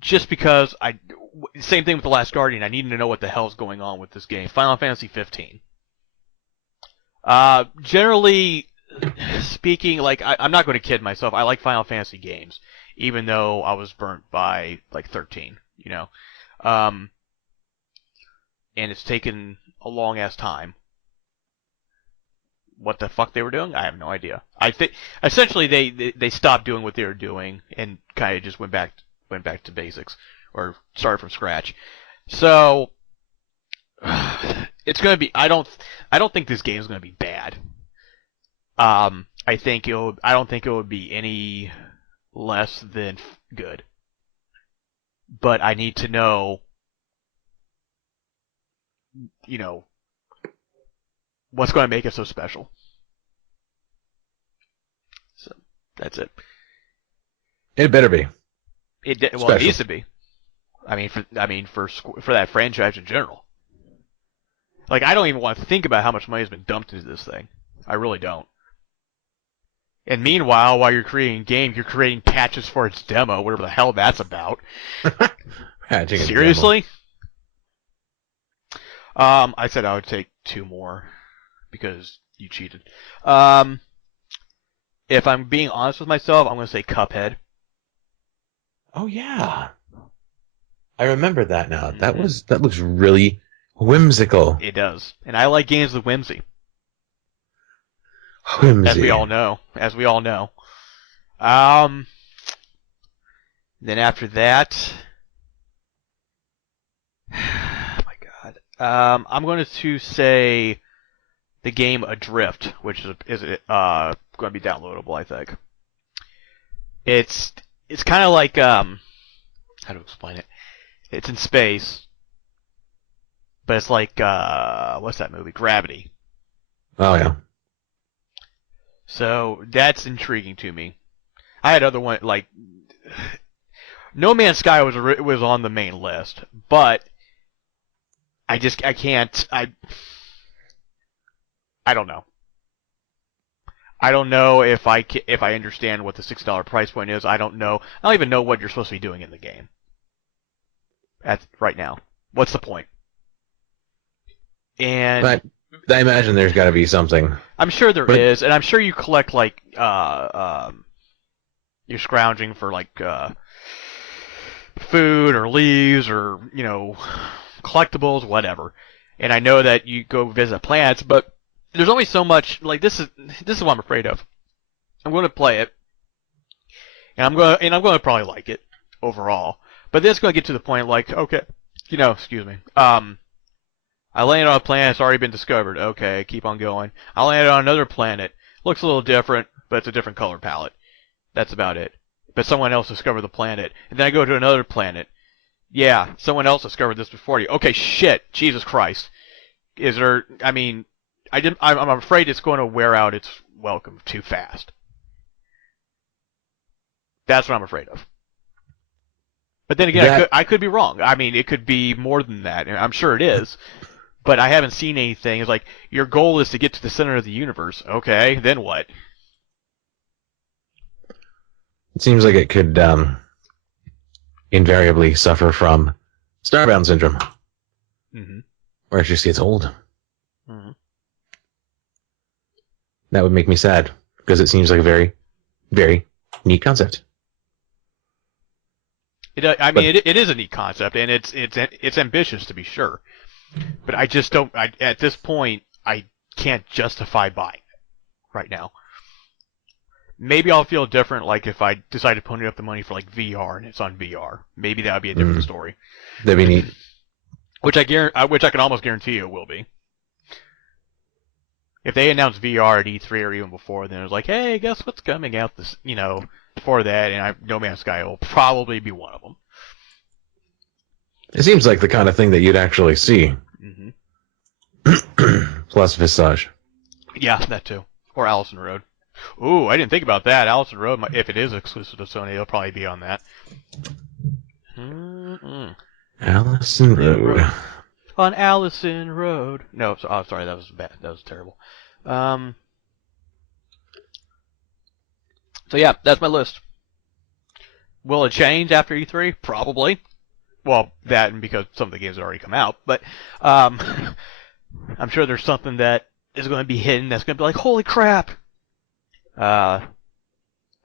just because same thing with The Last Guardian, I need to know what the hell's going on with this game. Final Fantasy 15. Generally speaking, I'm not going to kid myself. I like Final Fantasy games, even though I was burnt by 13. And it's taken a long ass time. What the fuck they were doing? I have no idea. I think essentially they stopped doing what they were doing and kind of just went back to basics or started from scratch. So it's gonna be. I don't think this game is gonna be bad. I don't think it would be any less than good. But I need to know, what's going to make it so special. So that's it. It better be. It needs to be. For that franchise in general. I don't even want to think about how much money has been dumped into this thing. I really don't. And meanwhile, while you're creating games, you're creating patches for its demo, whatever the hell that's about. Seriously? I said I would take 2 more because you cheated. If I'm being honest with myself, I'm going to say Cuphead. Oh yeah, I remember that now. That looks really whimsical. It does, and I like games with whimsy. Whimsy. As we all know. Then after that, oh my God, I'm going to say the game Adrift, which is going to be downloadable. I think it's kind of like how to explain it. It's in space, but it's like what's that movie? Gravity. Oh yeah. So that's intriguing to me. I had other one No Man's Sky was on the main list, but I can't. I don't know. I don't know if I understand what the $6 price point is. I don't know. I don't even know what you're supposed to be doing in the game. Right now, what's the point? And But I imagine there's got to be something. I'm sure there is, and I'm sure you collect you're scrounging for food or leaves or collectibles, whatever. And I know that you go visit planets, but there's only so much. This is what I'm afraid of. I'm going to play it, and I'm going to probably like it overall. But then it's going to get to the point okay, excuse me. I landed on a planet that's already been discovered. Okay, keep on going. I landed on another planet. Looks a little different, but it's a different color palette. That's about it. But someone else discovered the planet. And then I go to another planet. Yeah, someone else discovered this before you. Okay, shit. Jesus Christ. I'm afraid it's going to wear out its welcome too fast. That's what I'm afraid of. But then again, I could be wrong. I mean, it could be more than that, and I'm sure it is. But I haven't seen anything. It's like, your goal is to get to the center of the universe. Okay, then what? It seems like it could invariably suffer from Starbound syndrome. Mm-hmm. Or it just gets old. Mm-hmm. That would make me sad, because it seems like a very, very neat concept. It is a neat concept, and it's ambitious to be sure. But I just don't. At this point, I can't justify buying it right now. Maybe I'll feel different, like if I decide to pony up the money for like VR and it's on VR. Maybe that would be a different story. That'd be neat. Which I can almost guarantee it will be. If they announce VR at E3 or even before, then it's like, hey, guess what's coming out this, before that, and No Man's Sky will probably be one of them. It seems like the kind of thing that you'd actually see. Mm-hmm. Plus Visage. Yeah, that too. Or Allison Road. Ooh, I didn't think about that. Allison Road, if it is exclusive to Sony, it'll probably be on that. Mm-mm. Allison Road. On Allison Road. No, sorry, that was bad. That was terrible. So yeah, that's my list. Will it change after E3? Probably. Well, that and because some of the games have already come out, but I'm sure there's something that is going to be hidden that's going to be like, holy crap! I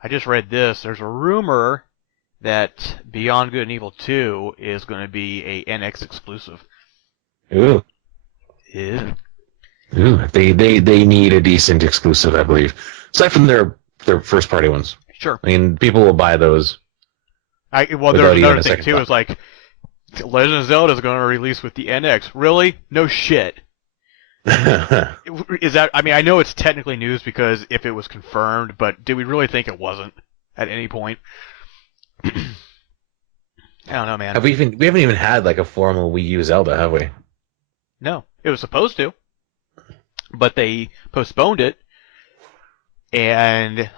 just read this. There's a rumor that Beyond Good and Evil 2 is going to be a NX exclusive. Ooh. Yeah. Ooh. They need a decent exclusive, I believe. Aside from their first party ones. Sure. I mean, people will buy those. There's another thing too. Is like Legend of Zelda is going to release with the NX. Really? No shit. Is that? I mean, I know it's technically news because if it was confirmed, but did we really think it wasn't at any point? I don't know, man. We haven't even had like a formal Wii U Zelda, have we? No, it was supposed to, but they postponed it, and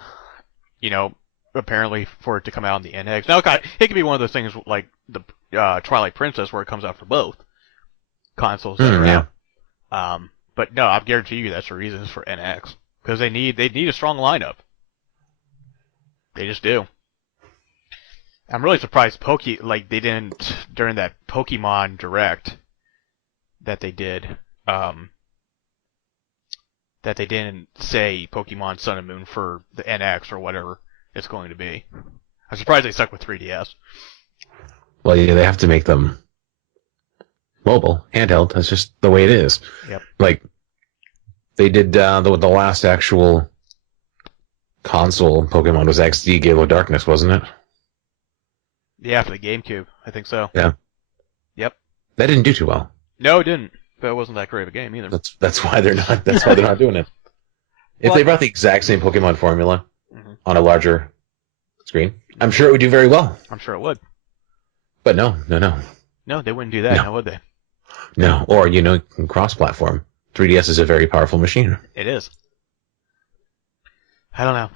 apparently for it to come out on the NX. Now, it could be one of those things like the Twilight Princess, where it comes out for both consoles that are out. But no, I guarantee you that's the reason for NX, because they need a strong lineup. They just do. I'm really surprised they didn't during that Pokemon Direct that they did. That they didn't say Pokemon Sun and Moon for the NX or whatever it's going to be. I'm surprised they stuck with 3DS. Well, yeah, they have to make them mobile, handheld. That's just the way it is. Yep. Like, they did the last actual console Pokemon was XD Gale of Darkness, wasn't it? Yeah, for the GameCube. I think so. Yeah. Yep. That didn't do too well. No, it didn't. But it wasn't that great of a game either. That's why they're not doing it. If they brought the exact same Pokemon formula on a larger screen, I'm sure it would do very well. I'm sure it would. But no. No, they wouldn't do that, now would they? No, or, cross-platform. 3DS is a very powerful machine. It is. I don't know.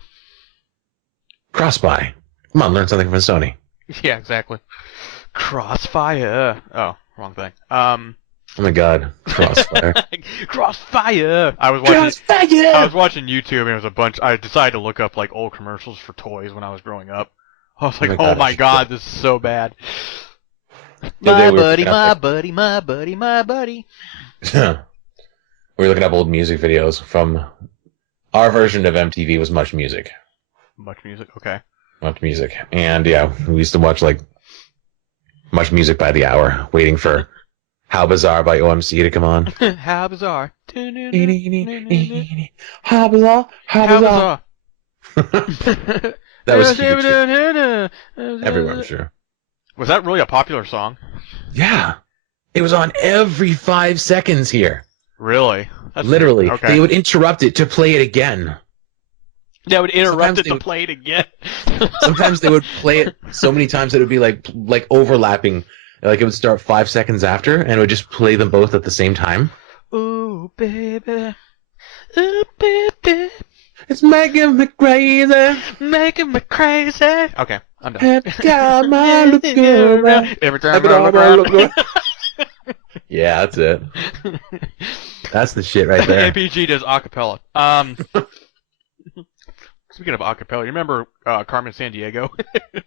Cross-buy. Come on, learn something from Sony. Yeah, exactly. Crossfire. Oh, wrong thing. Oh my god, Crossfire. Crossfire! I was watching YouTube and it was a bunch. I decided to look up like old commercials for toys when I was growing up. I was like, oh my god, this is so bad. My buddy. We were looking up old music videos from our version of MTV was Much Music. Much Music, okay. Much Music. And yeah, we used to watch like Much Music by the hour, waiting for How Bizarre by OMC to come on. How Bizarre. How Bizarre. How Bizarre. That was huge. Everywhere, I'm sure. Was that really a popular song? Yeah. It was on every 5 seconds here. Really? Literally. Okay. They would interrupt it to play it again. They would interrupt it to play it again. Sometimes they would play it so many times that it would be like overlapping. Like it would start 5 seconds after, and it would just play them both at the same time. Ooh, baby. Ooh, baby. It's making me crazy. Making me crazy. Okay, I'm done. Every time I look around. Every time I look around. Yeah, that's it. That's the shit right there. N.P.G does acapella. Speaking of acapella, you remember Carmen Sandiego? Of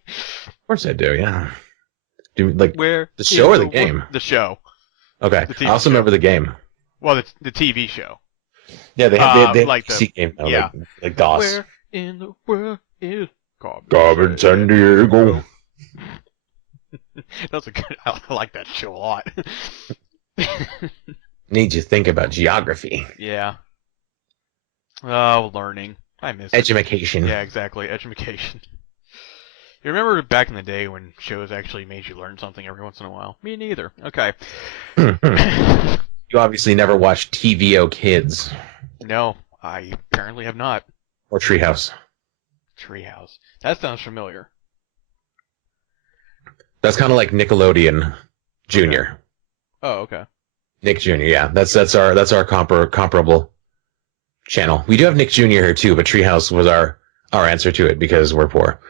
course I do, yeah. Do like Where the show or is the game? The show. Okay, The TV I also show. remember the game. Well, the TV show. Yeah, they had like the game now, yeah. like DOS. Where in the world is Carmen Sandiego. That's a good. I like that show a lot. Need you to think about geography. Yeah. Oh, learning. I miss it. Education. Yeah, exactly. Education. You remember back in the day when shows actually made you learn something every once in a while? Me neither. Okay. You obviously never watched TVO Kids. No, I apparently have not. Or Treehouse. Treehouse. That sounds familiar. That's kind of like Nickelodeon Junior. Oh, okay. Nick Jr. Yeah, that's our comparable channel. We do have Nick Jr. here too, but Treehouse was our answer to it because we're poor,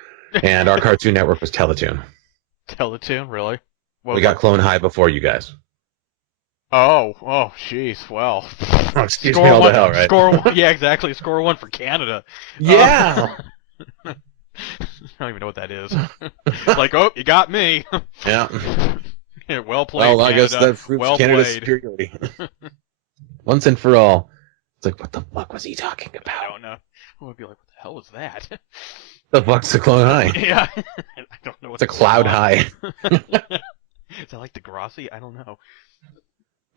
and our Cartoon Network was Teletoon. Teletoon, really? We got Clone High before you guys. Oh, jeez. Well, excuse me, all the hell, right? Score one, yeah, exactly. Score one for Canada. Yeah. I don't even know what that is. Like, oh, you got me. Yeah. Yeah, well played. Well, I Canada. guess that proves well Canada's played. superiority. Once and for all. It's like, what the fuck was he talking I about? don't know. I would be like, what the hell is that? The fuck's the Clone High? Yeah, I don't know. It's a Cloud High. Is that like Degrassi? I don't know.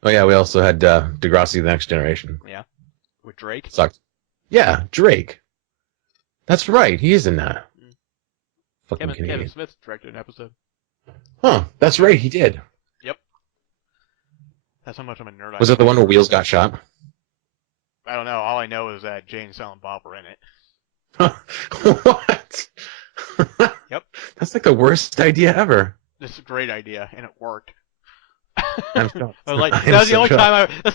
Oh yeah, we also had Degrassi: The Next Generation. Yeah, with Drake. Sucked. Yeah, Drake. That's right. He is in that. Fucking Canadian. Kevin Smith directed an episode. Huh? That's right. He did. Yep. That's how much I'm a nerd. Was it the one where Wheels got shot? I don't know. All I know is that Jay and Silent Bob were in it. What? Yep. That's like the worst idea ever. This is a great idea, and it worked. I'm shocked. That's the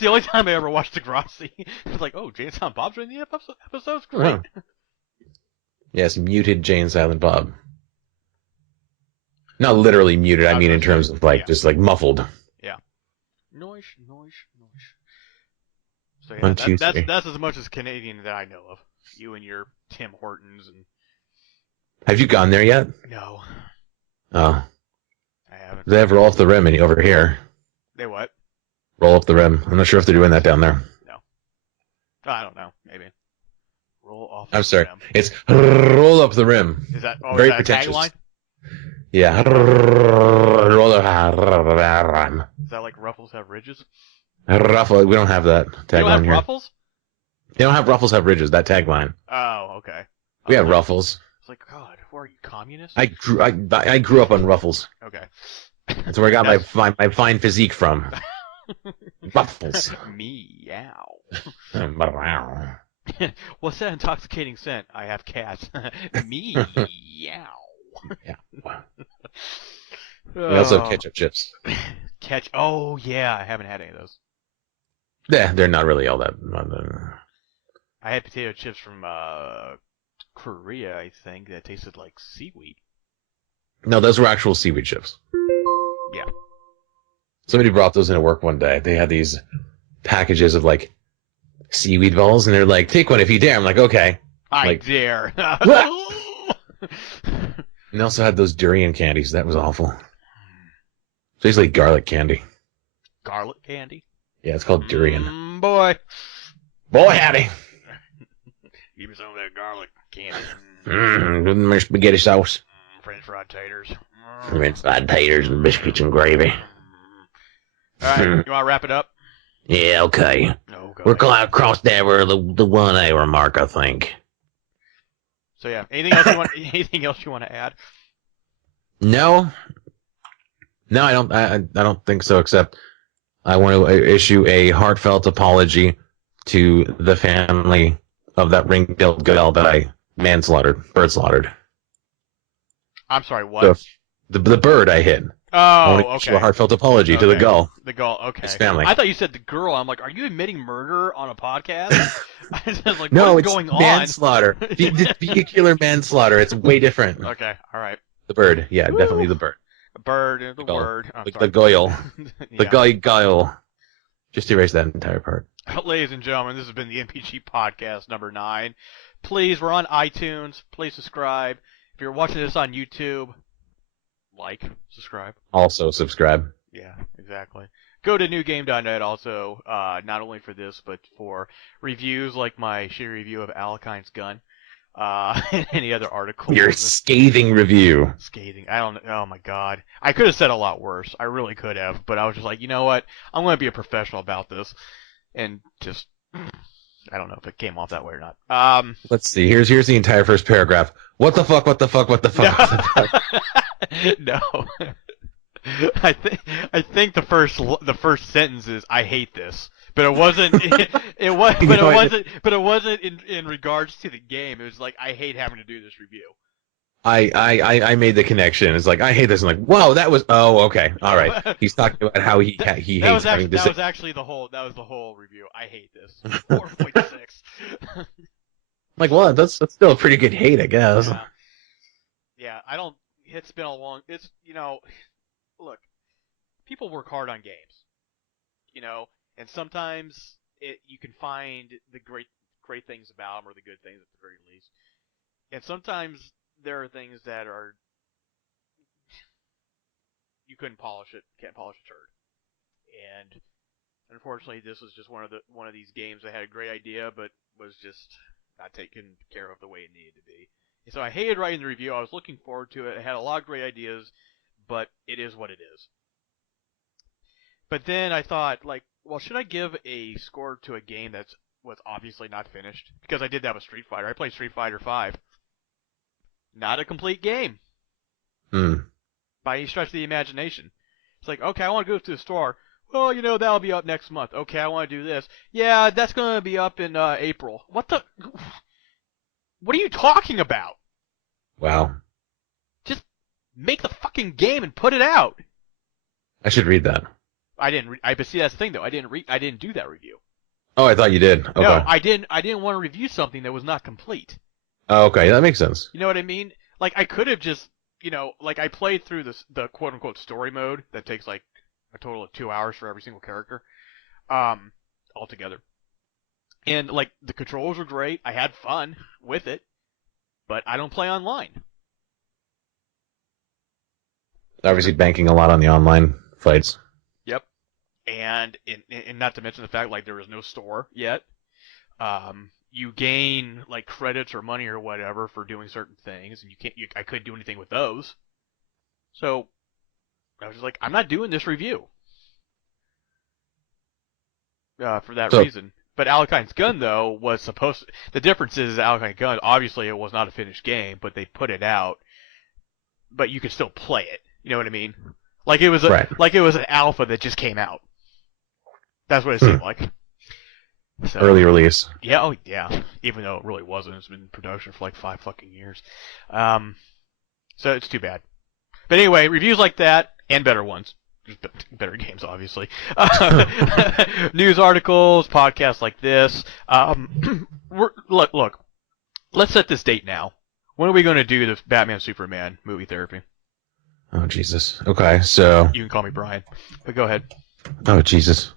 only time I ever watched Degrassi. It's like, oh, Jay and Silent Bob's in the episode's great. Wow. Yes, muted Jay and Silent Bob. Not literally muted. I mean in terms of like just like muffled. Yeah. Noise. So yeah, 1, 2, 3. that's as much as Canadian that I know of. You and your Tim Hortons and. Have you gone there yet? No. Oh. I haven't. They have roll off the rim over here. They what? Roll up the rim. I'm not sure if they're doing that down there. No. I don't know. Maybe. Roll off. I'm sorry. Rim. It's roll up the rim. Is that very is that pretentious? a tagline? Yeah. Roll the rim. Is that like Ruffles have ridges? Ruffle. We don't have that tagline You don't have here. Ruffles? They don't have Ruffles have ridges. That tagline. Oh, okay. We have Ruffles. It's like, God, who are you, communist? I grew up on Ruffles. Okay. That's where I got my fine physique from. Ruffles. Meow. Meow. What's that intoxicating scent? I have cats. Meow. We also have ketchup chips. Oh, yeah. I haven't had any of those. Yeah, they're not really all that. I had potato chips from Korea, I think, that tasted like seaweed. No, those were actual seaweed chips. Yeah. Somebody brought those into work one day. They had these packages of like seaweed balls, and they're like, "Take one if you dare." I'm like, "Okay." I like, dare. And they also had those durian candies. That was awful. It's basically garlic candy. Garlic candy? Yeah, it's called durian. Boy, howdy. give me some of that garlic candy. With my spaghetti sauce. French fried taters. French fried taters and biscuits and gravy. All right, you want to wrap it up? Yeah, okay. No, go We're ahead. across there. We're the 1 hour mark, I think. So yeah, anything else you want to add? No, I don't. I don't think so. Except I want to issue a heartfelt apology to the family of that ring-billed girl that I bird slaughtered. I'm sorry, what? The bird I hit. I want Oh, to issue a okay. heartfelt apology to the Okay. gull, The girl. Okay. his family. I thought you said the girl. I'm like, are you admitting murder on a podcast? I was like, No, what is it's going on? manslaughter. The vehicular manslaughter. It's way different. Okay. All right. The bird. Yeah, Woo. definitely the bird. A bird. The Gull. word. I'm The sorry. goyle. The Yeah. guile. Just erase that entire part. Ladies and gentlemen, this has been the N.P.G podcast number 9. Please, we're on iTunes. Please subscribe. If you're watching this on YouTube, like, subscribe. Also subscribe. Yeah, exactly. Go to newgame.net also, not only for this, but for reviews like my shitty review of Alakine's gun, and any other articles. Your scathing review. Scathing. I don't know. Oh my god. I could have said a lot worse. I really could have, but I was just like, you know what? I'm going to be a professional about this. And just, I don't know if it came off that way or not. Let's see. Here's the entire first paragraph. What the fuck? What the fuck? What the fuck? What the fuck? No. I think the first sentence is I hate this, but it wasn't. But it wasn't in regards to the game. It was like I hate having to do this review. I made the connection. It's like I hate this. I'm like, whoa, that was. Oh, okay, all right. He's talking about how he hates having to. That was actually the whole review. I hate this. 4.6. Like, well, that's still a pretty good hate, I guess. Yeah. I don't. It's been a long. It's look, people work hard on games, and sometimes you can find the great things about them or the good things at the very least, and sometimes there are things that are you can't polish a turd, and unfortunately, this was just one of these games that had a great idea but was just not taken care of the way it needed to be. And so I hated writing the review. I was looking forward to it. It had a lot of great ideas, but it is what it is. But then I thought, like, well, should I give a score to a game was obviously not finished? Because I did that with Street Fighter. I played Street Fighter V. Not a complete game. By any stretch of the imagination. It's like, okay, I want to go to the store. Well, that'll be up next month. Okay, I want to do this. Yeah, that's going to be up in April. What are you talking about? Wow. Just make the fucking game and put it out. I should read that. I didn't. But see, that's the thing, though. I didn't do that review. Oh, I thought you did. Okay. No, I didn't. I didn't want to review something that was not complete. Oh, okay, that makes sense. You know what I mean? Like I could have just, like I played through the quote unquote story mode that takes like a total of 2 hours for every single character, altogether. And like the controls were great. I had fun with it, but I don't play online. Obviously, banking a lot on the online fights. Yep. And not to mention the fact like there was no store yet. You gain like credits or money or whatever for doing certain things, and I couldn't do anything with those. So I was just like, I'm not doing this review. For that reason. But Alakine's Gun, though, was supposed to... The difference is Alakine's Gun, obviously it was not a finished game, but they put it out. But you could still play it. You know what I mean? Like it was an alpha that just came out. That's what it seemed like. So, early release. Yeah, oh yeah. Even though it really wasn't. It's been in production for like 5 fucking years. So it's too bad. But anyway, reviews like that, and better ones. Better games, obviously. News articles, podcasts like this. Look. Let's set this date now. When are we going to do the Batman Superman movie therapy? Oh, Jesus. Okay, so... You can call me Brian. But go ahead. Oh, Jesus.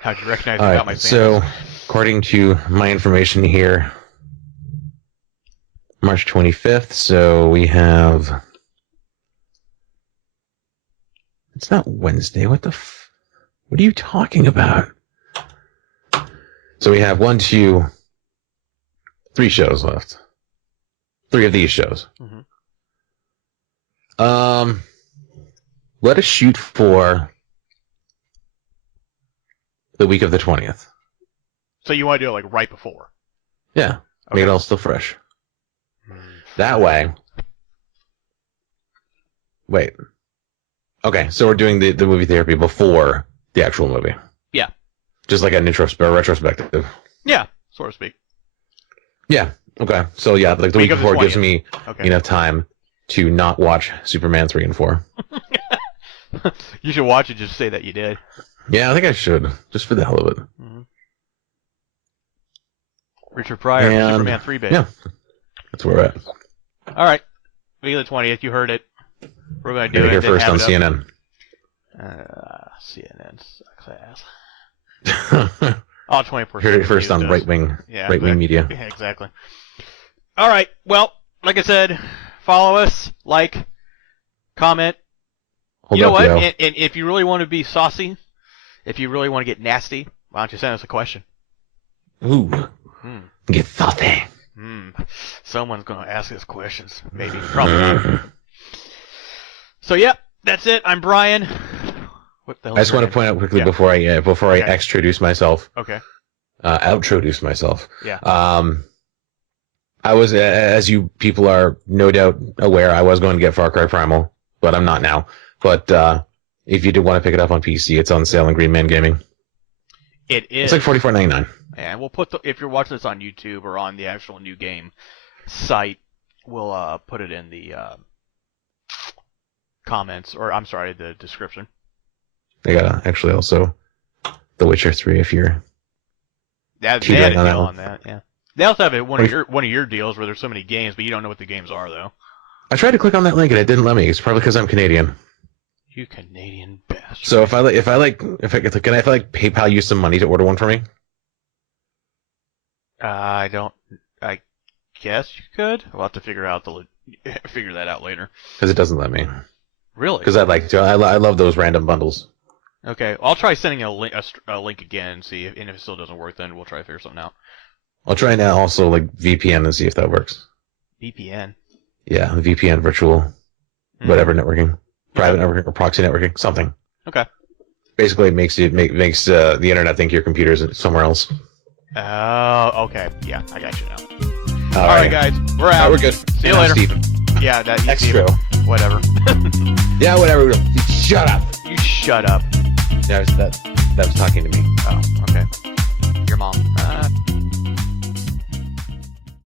How'd you recognize All me right, about my sandals? So, according to my information here, March 25th, so we have... It's not Wednesday. What are you talking about? So we have 1, 2, 3 shows left. 3 of these shows. Mm-hmm. Let us shoot for the week of the 20th. So you want to do it like right before? Yeah. Okay. Make it all still fresh. That way. Wait. Okay, so we're doing the movie therapy before the actual movie. Yeah. Just like an retrospective. Yeah, so to speak. Yeah. Okay. So yeah, like the week before gives me Okay. enough time to not watch Superman 3 and 4. You should watch it just to say that you did. Yeah, I think I should, just for the hell of it. Mm-hmm. Richard Pryor, And, Superman 3, baby. Yeah, that's where we're at. All right. May the 20th, you heard it. We're going to do Get it. here then first have on it up. CNN. CNN sucks ass. All 24 Heard it first on right wing media. Yeah, exactly. All right. Well, like I said, follow us, like, comment. Hold you know up, what? yo. And if you really want to be saucy, if you really want to get nasty, why don't you send us a question? Ooh, get saucy. Someone's going to ask us questions. Maybe. Probably not. So, yeah, that's it. I'm Brian. What the hell I just want to point out quickly before I extroduce myself. Okay. Outroduce myself. Yeah. I was, as you people are no doubt aware, I was going to get Far Cry Primal, but I'm not now. But if you did want to pick it up on PC, it's on sale in Green Man Gaming. It is. It's like $44.99. And we'll put if you're watching this on YouTube or on the actual new game site, we'll put it in the comments, or I'm sorry, the description. They got actually also The Witcher 3 if you're. They had a deal on that. Yeah. They also have one of your deals where there's so many games, but you don't know what the games are though. I tried to click on that link and it didn't let me. It's probably because I'm Canadian. You Canadian bastard. So can I PayPal you some money to order one for me? I guess you could. We'll have to figure that out later. Because it doesn't let me. Really? Because I'd like to. I love those random bundles. Okay, I'll try sending a link again and see and if it still doesn't work, then we'll try to figure something out. I'll try now also like VPN and see if that works. VPN? Yeah, VPN, virtual, whatever networking, private networking or proxy networking, something. Okay. Basically, it makes the internet think your computer's somewhere else. Oh, okay. Yeah, I got you now. All right, guys, we're out. We're good. See you later. Steven. Yeah, that Extra. Whatever. Yeah, whatever. Shut up. You shut up. That was talking to me. Oh, okay.